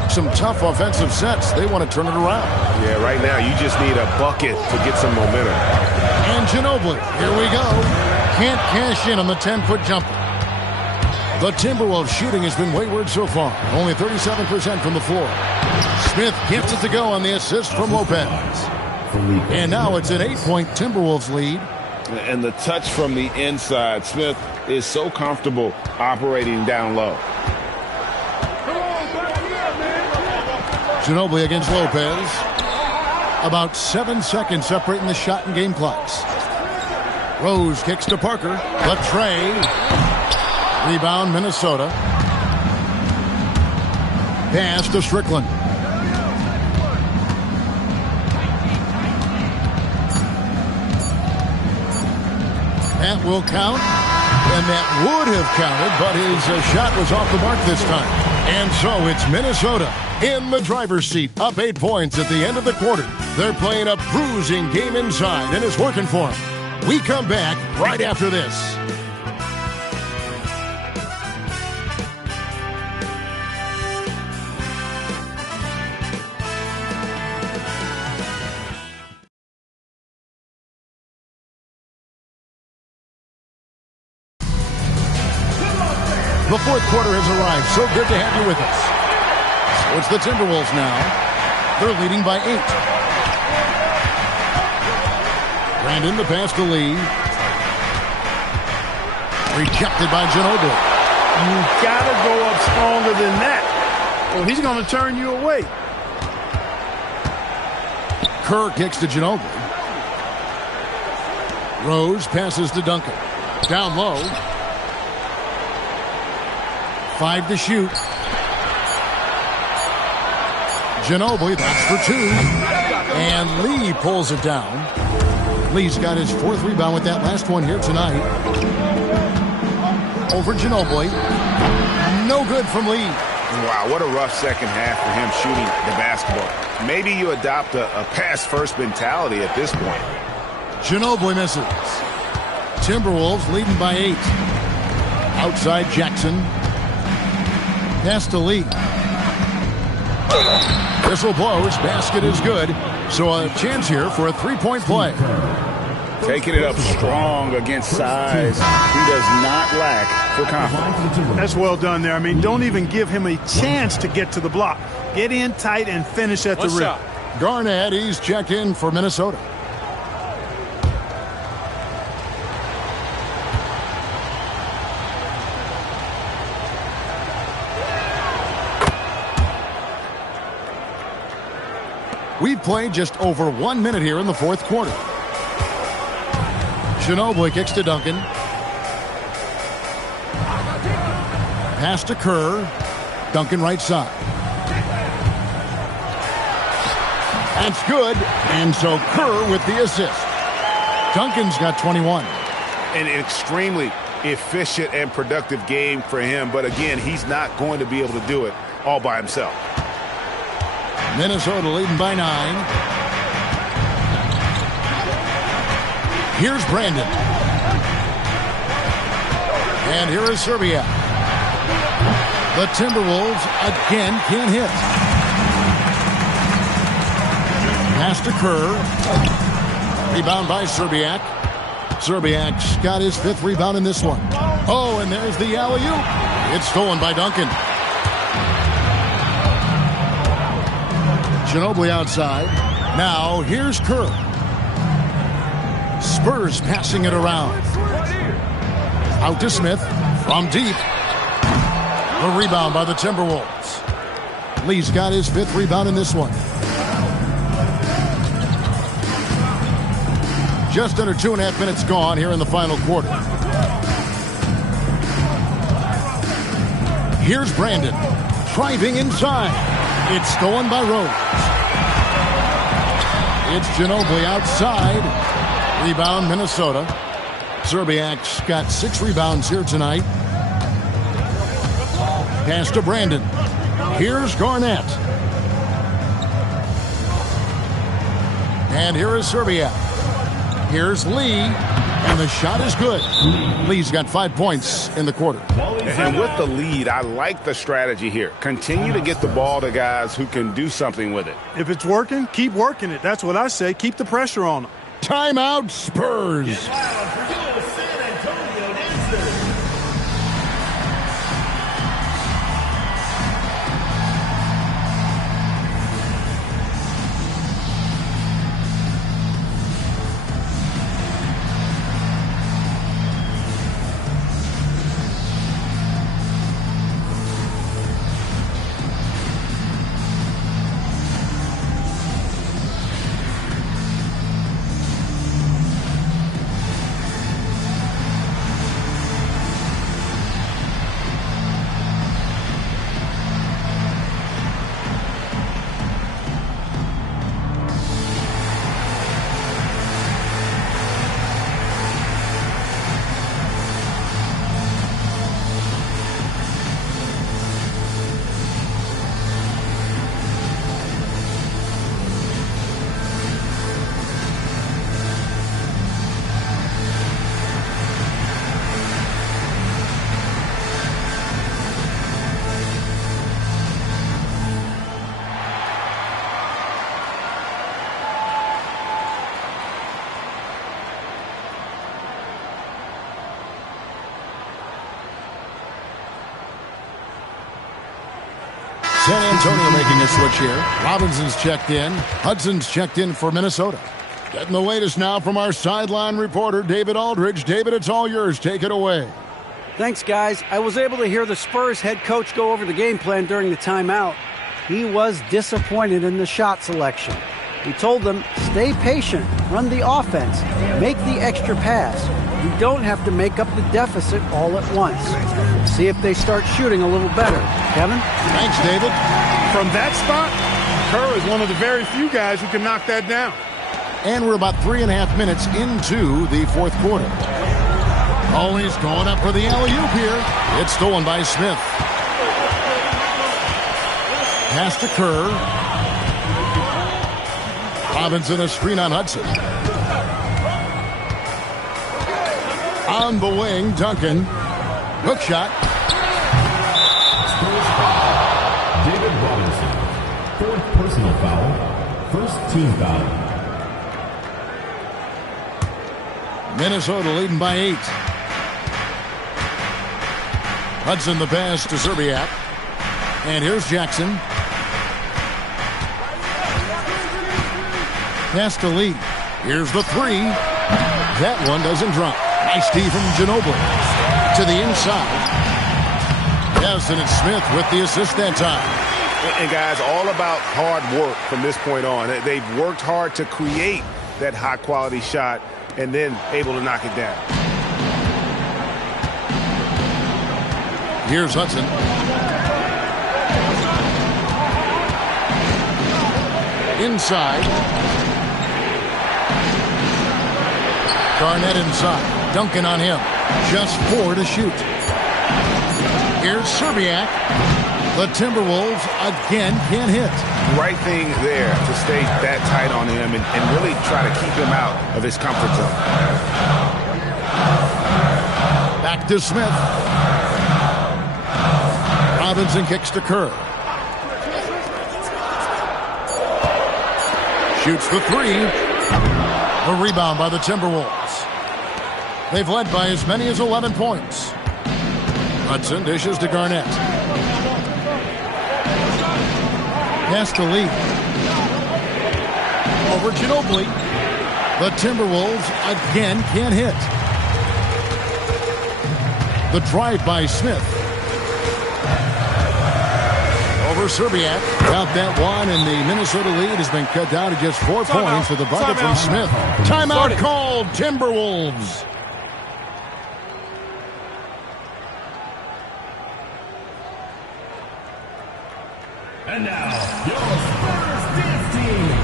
Some tough offensive sets. They want to turn it around. Yeah, right now you just need a bucket to get some momentum. And Ginobili, here we go. Can't cash in on the 10-foot jumper. The Timberwolves shooting has been wayward so far. Only 37% from the floor. Smith gets it to go on the assist from Lopez. And now it's an 8-point Timberwolves lead. And the touch from the inside. Smith is so comfortable operating down low. Ginobili against Lopez. About 7 seconds separating the shot and game clocks. Rose kicks to Parker. The tray. Rebound, Minnesota. Pass to Strickland. That will count, and that would have counted, but his shot was off the mark this time. And so it's Minnesota in the driver's seat, up 8 points at the end of the quarter. They're playing a bruising game inside, and it's working for them. We come back right after this. The fourth quarter has arrived. So good to have you with us. So it's the Timberwolves now. They're leading by 8. Brandon, the pass to Lee. Rejected by Ginobili. You gotta go up stronger than that, or he's gonna turn you away. Kerr kicks to Ginobili. Rose passes to Duncan. Down low. 5 to shoot. Ginobili, that's for 2. And Lee pulls it down. Lee's got his 4th rebound with that last one here tonight. Over Ginobili. No good from Lee. Wow, what a rough second half for him shooting the basketball. Maybe you adopt a pass-first mentality at this point. Ginobili misses. Timberwolves leading by 8. Outside Jackson. Pass to Lee. Whistle blows. Basket is good. So a chance here for a 3-point play. Taking it up strong against size. He does not lack for confidence. That's well done there. I mean, don't even give him a chance to get to the block. Get in tight and finish at the rim. Garnett, he's checked in for Minnesota. We've played just over 1 minute here in the 4th quarter. Ginobili kicks to Duncan. Pass to Kerr. Duncan right side. That's good. And so Kerr with the assist. Duncan's got 21. An extremely efficient and productive game for him. But again, he's not going to be able to do it all by himself. Minnesota leading by 9. Here's Brandon. And here is Serbia. The Timberwolves again can't hit. Pass to Kerr. Rebound by Serbiak. Serbiak's got his 5th rebound in this one. Oh, and there's the alley-oop. It's stolen by Duncan. Ginobili outside. Now here's Kerr. Spurs passing it around. Out to Smith from deep. The rebound by the Timberwolves. Lee's got his 5th rebound in this one. Just under 2.5 minutes gone here in the final quarter. Here's Brandon. Driving inside. It's stolen by Rose. It's Ginobili outside. Rebound, Minnesota. Serbiak's got 6 rebounds here tonight. Pass to Brandon. Here's Garnett. And here is Serbiak. Here's Lee. And the shot is good. Lee's got 5 points in the quarter. And with the lead, I like the strategy here. Continue to get the ball to guys who can do something with it. If it's working, keep working it. That's what I say. Keep the pressure on them. Timeout, Spurs. San Antonio making a switch here. Robinson's checked in. Hudson's checked in for Minnesota. Getting the latest now from our sideline reporter, David Aldridge. David, it's all yours. Take it away. Thanks, guys. I was able to hear the Spurs head coach go over the game plan during the timeout. He was disappointed in the shot selection. He told them, stay patient, run the offense, make the extra pass. You don't have to make up the deficit all at once. See if they start shooting a little better. Kevin? Thanks, David. From that spot, Kerr is one of the very few guys who can knock that down. And we're about 3.5 minutes into the fourth quarter. Oh, he's going up for the alley-oop here. It's stolen by Smith. Pass to Kerr. Robinson a screen on Hudson. On the wing, Duncan. Hook shot. David Robinson, fourth personal foul, first team foul. Minnesota leading by 8. Hudson the pass to Serbiak. And here's Jackson. Pass to Lee. Here's the 3. That one doesn't drop. Nice D from Ginobili. To the inside. Yes, and it's Smith with the assist that time. And guys, all about hard work from this point on. They've worked hard to create that high-quality shot and then able to knock it down. Here's Hudson. Inside. Garnett inside. Duncan on him. Just 4 to shoot. Here's Serbiak. The Timberwolves again can't hit. Right thing there to stay that tight on him and really try to keep him out of his comfort zone. Back to Smith. Robinson kicks to Kerr. Shoots the 3. A rebound by the Timberwolves. They've led by as many as 11 points. Hudson dishes to Garnett. Pass to Lee. Over Ginobili. The Timberwolves again can't hit. The drive by Smith. Over Serbiak. Got that one, and the Minnesota lead has been cut down to just 4 points with a bucket from Smith. Timeout called, Timberwolves. And now, your Spurs dance team.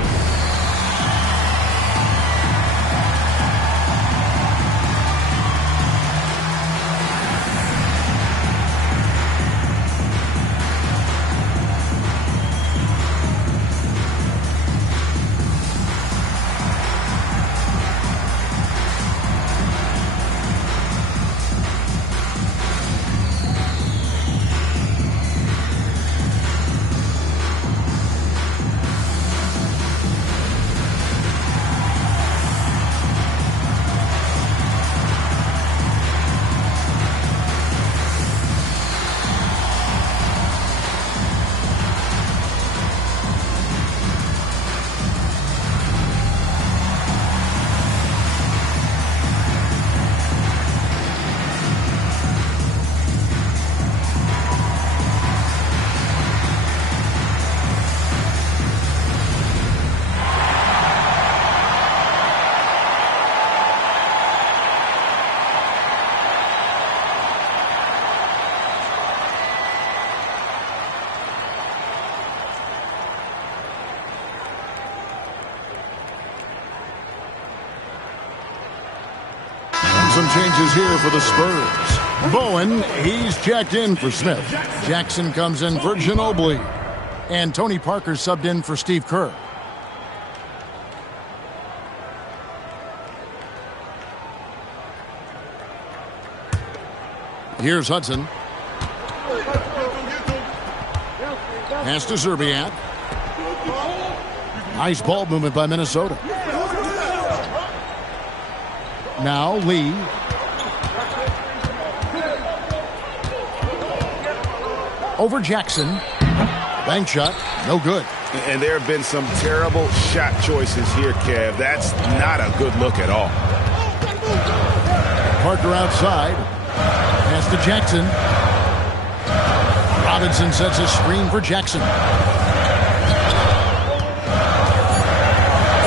Some changes here for the Spurs. Bowen, he's checked in for Smith. Jackson comes in for Ginobili. And Tony Parker subbed in for Steve Kerr. Here's Hudson. Pass to Serbiak. Nice ball movement by Minnesota. Now Lee. Over Jackson. Bank shot. No good. And there have been some terrible shot choices here, Kev. That's not a good look at all. Parker outside. Pass to Jackson. Robinson sets a screen for Jackson.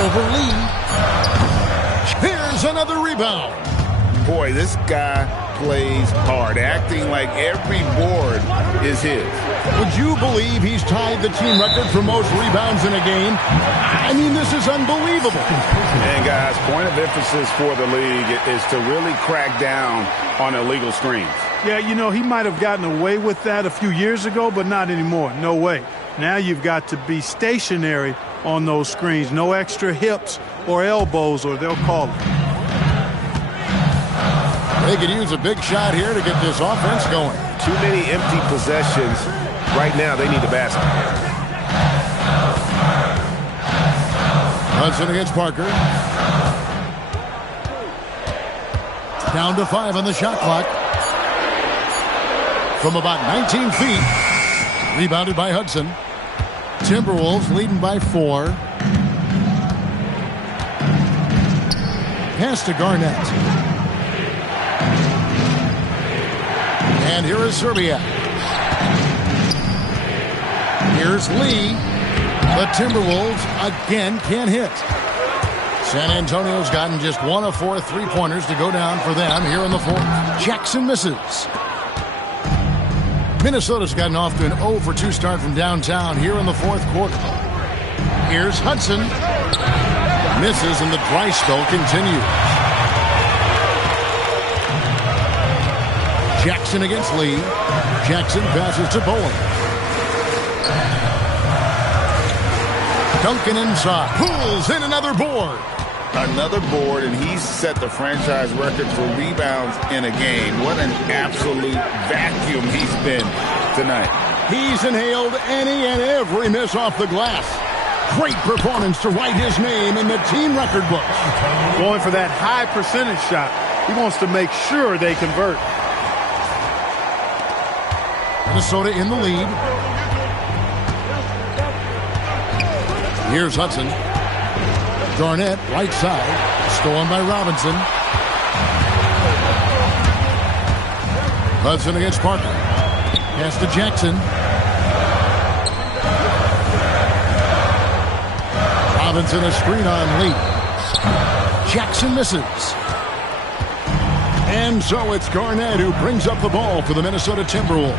Over Lee. Here's another rebound. boy, this guy plays hard, acting like every board is his. Would you believe he's tied the team record for most rebounds in a game? I mean, this is unbelievable. And guys, point of emphasis for the league is to really crack down on illegal screens. Yeah, you know, he might have gotten away with that a few years ago, but not anymore. No way. Now you've got to be stationary on those screens. No extra hips or elbows, or they'll call it. They could use a big shot here to get this offense going. Too many empty possessions. Right now, they need a basket. Hudson against Parker. Down to 5 on the shot clock. From about 19 feet. Rebounded by Hudson. Timberwolves leading by 4. Pass to Garnett. And here is Serbia. Here's Lee. The Timberwolves again can't hit. San Antonio's gotten just 1 of 4 3-pointers to go down for them here in the 4th. Jackson misses. Minnesota's gotten off to an 0 for 2 start from downtown here in the 4th quarter. Here's Hudson. Misses, and the dry spell continues. Jackson against Lee. Jackson passes to Bowen. Duncan inside. Pulls in another board. Another board, and he's set the franchise record for rebounds in a game. What an absolute vacuum he's been tonight. He's inhaled any and every miss off the glass. Great performance to write his name in the team record book. Going for that high percentage shot. He wants to make sure they convert. Minnesota in the lead. Here's Hudson. Garnett, right side. Stolen by Robinson. Hudson against Parker. Pass to Jackson. Robinson a screen on Lee. Jackson misses. And so it's Garnett who brings up the ball for the Minnesota Timberwolves.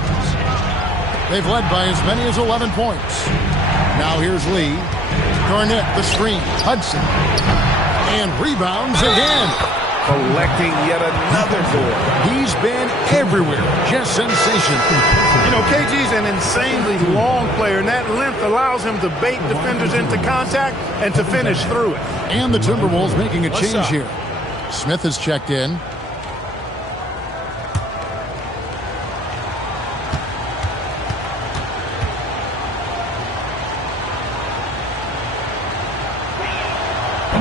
They've led by as many as 11 points. Now here's Lee. Garnett, the screen. Hudson. And rebounds again. Collecting yet another board. He's been everywhere. Just sensational. You know, KG's an insanely long player, and that length allows him to bait defenders into contact and to finish through it. And the Timberwolves making a change here. Smith has checked in.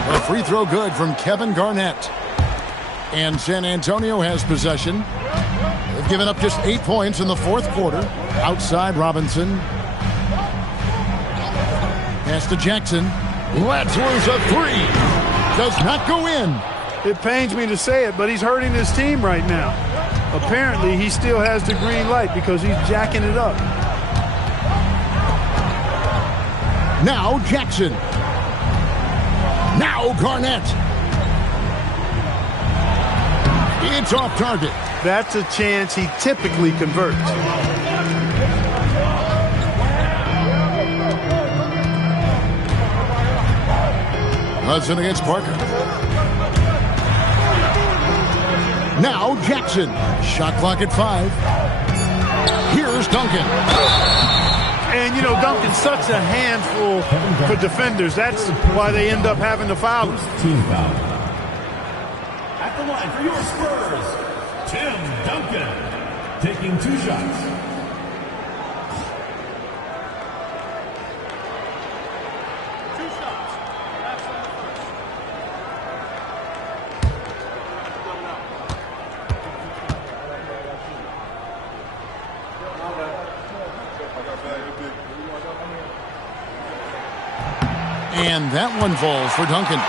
A free throw good from Kevin Garnett. And San Antonio has possession. They've given up just 8 points in the 4th quarter. Outside Robinson. Pass to Jackson. Lets loose a 3. Does not go in. It pains me to say it, but he's hurting his team right now. Apparently, he still has the green light because he's jacking it up. Now Jackson. Now Garnett. It's off target. That's a chance he typically converts. Hudson against Parker. Now Jackson. Shot clock at 5. Here's Duncan. And, you know, Duncan's such a handful for defenders. That's why they end up having to foul him. Team foul. At the line for your Spurs, Tim Duncan, taking 2 shots. And that one falls for Duncan.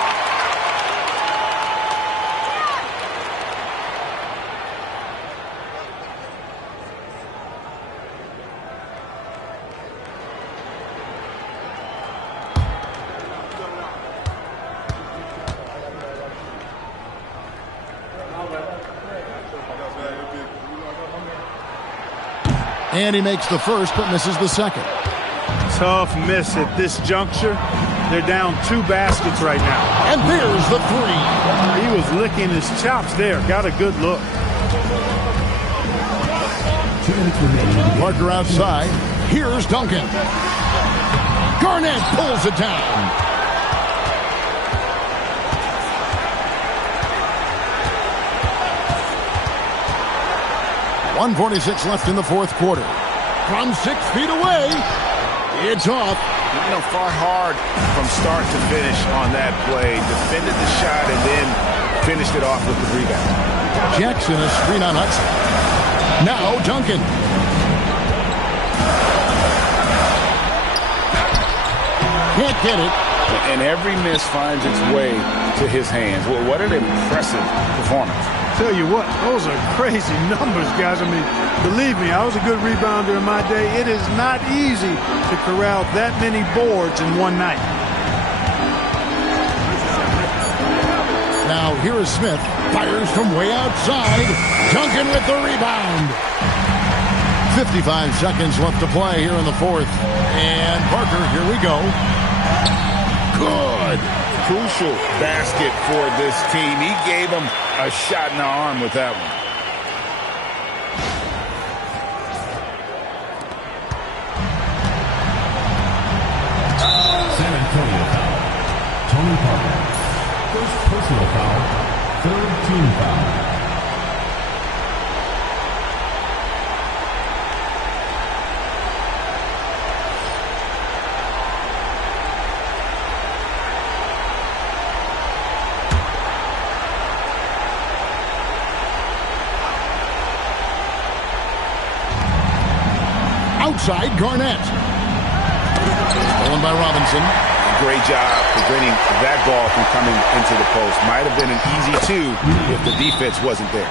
And he makes the first but misses the second. Tough miss at this juncture. They're down 2 baskets right now. And there's the three. He was licking his chops there. Got a good look. 2 minutes remaining. Parker outside. Here's Duncan. Garnett pulls it down. 1:46 left in the fourth quarter. From 6 feet away, it's off. You know, fought hard from start to finish on that play. Defended the shot and then finished it off with the rebound. Jackson, a screen on Hudson. Now Duncan. Can't get it. And every miss finds its way to his hands. Well, what an impressive performance. Tell you what, those are crazy numbers, guys. I mean, believe me, I was a good rebounder in my day. It is not easy to corral that many boards in one night. Now here is Smith. Fires from way outside. Duncan with the rebound. 55 seconds left to play here in the fourth. And Parker, here we go. Good. Crucial basket for this team. He gave him a shot in the arm with that one. San Antonio foul. Tony Parker. First personal foul. Third team foul. Outside, Garnett. Stolen by Robinson. Great job preventing that ball from coming into the post. Might have been an easy 2 if the defense wasn't there.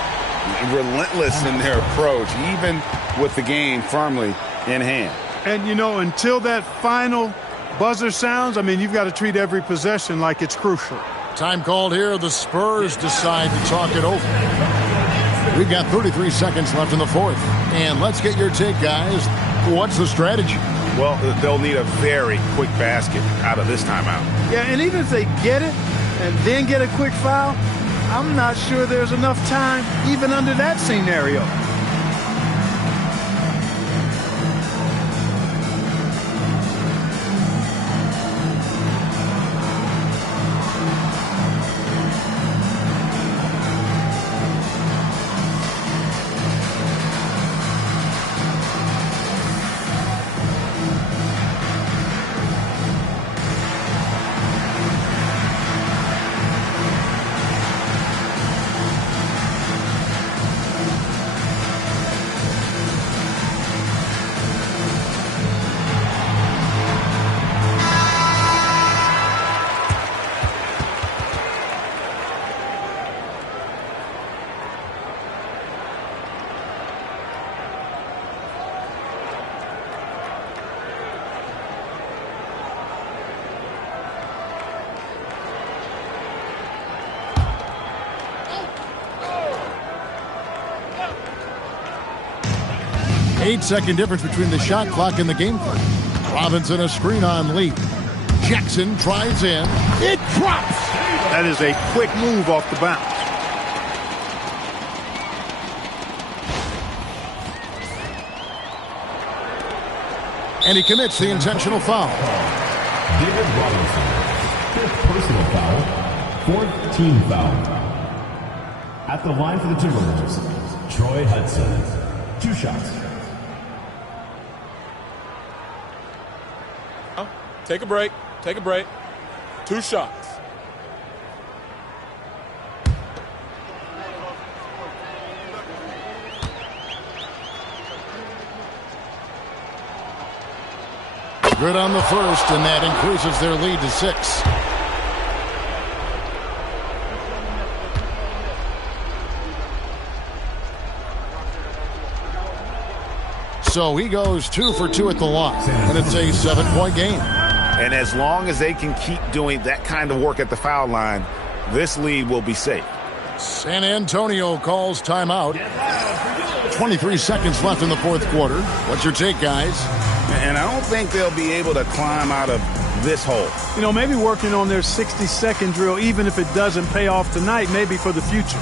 Relentless in their approach, even with the game firmly in hand. And, you know, until that final buzzer sounds, I mean, you've got to treat every possession like it's crucial. Time called here. The Spurs decide to talk it over. We've got 33 seconds left in the fourth. And let's get your take, guys. What's the strategy? Well, they'll need a very quick basket out of this timeout. Yeah, and even if they get it and then get a quick foul, I'm not sure there's enough time even under that scenario. Eight-second difference between the shot clock and the game clock. Robinson a screen on Lee. Jackson tries in. It drops. That is a quick move off the bounce. And he commits the intentional foul. David Robinson. Fifth personal foul. Fourth team foul. At the line for the Timberwolves, Troy Hudson. 2 shots. Take a break. Take a break. 2 shots. Good on the first, and that increases their lead to 6. So he goes 2 for 2 at the line, and it's a 7-point game. And as long as they can keep doing that kind of work at the foul line, this lead will be safe. San Antonio calls timeout. 23 seconds left in the fourth quarter. What's your take, guys? And I don't think they'll be able to climb out of this hole. You know, maybe working on their 60-second drill, even if it doesn't pay off tonight, maybe for the future.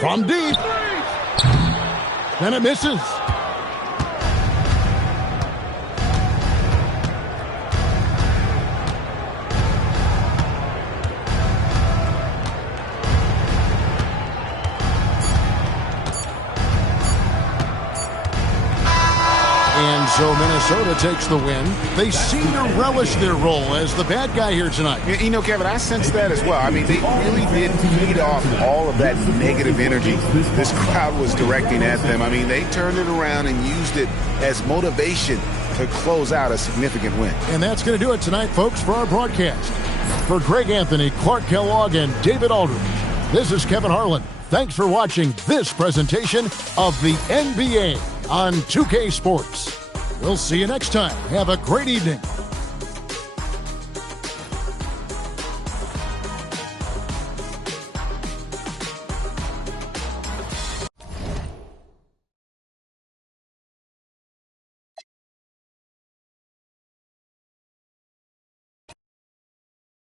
From deep. Then it misses. And so Minnesota takes the win. They seem to relish their role as the bad guy here tonight. You know, Kevin, I sense that as well. I mean, they really did feed off all of that negative energy this crowd was directing at them. I mean, they turned it around and used it as motivation to close out a significant win. And that's going to do it tonight, folks, for our broadcast. For Greg Anthony, Clark Kellogg, and David Aldridge, this is Kevin Harlan. Thanks for watching this presentation of the NBA on 2K Sports. We'll see you next time. Have a great evening.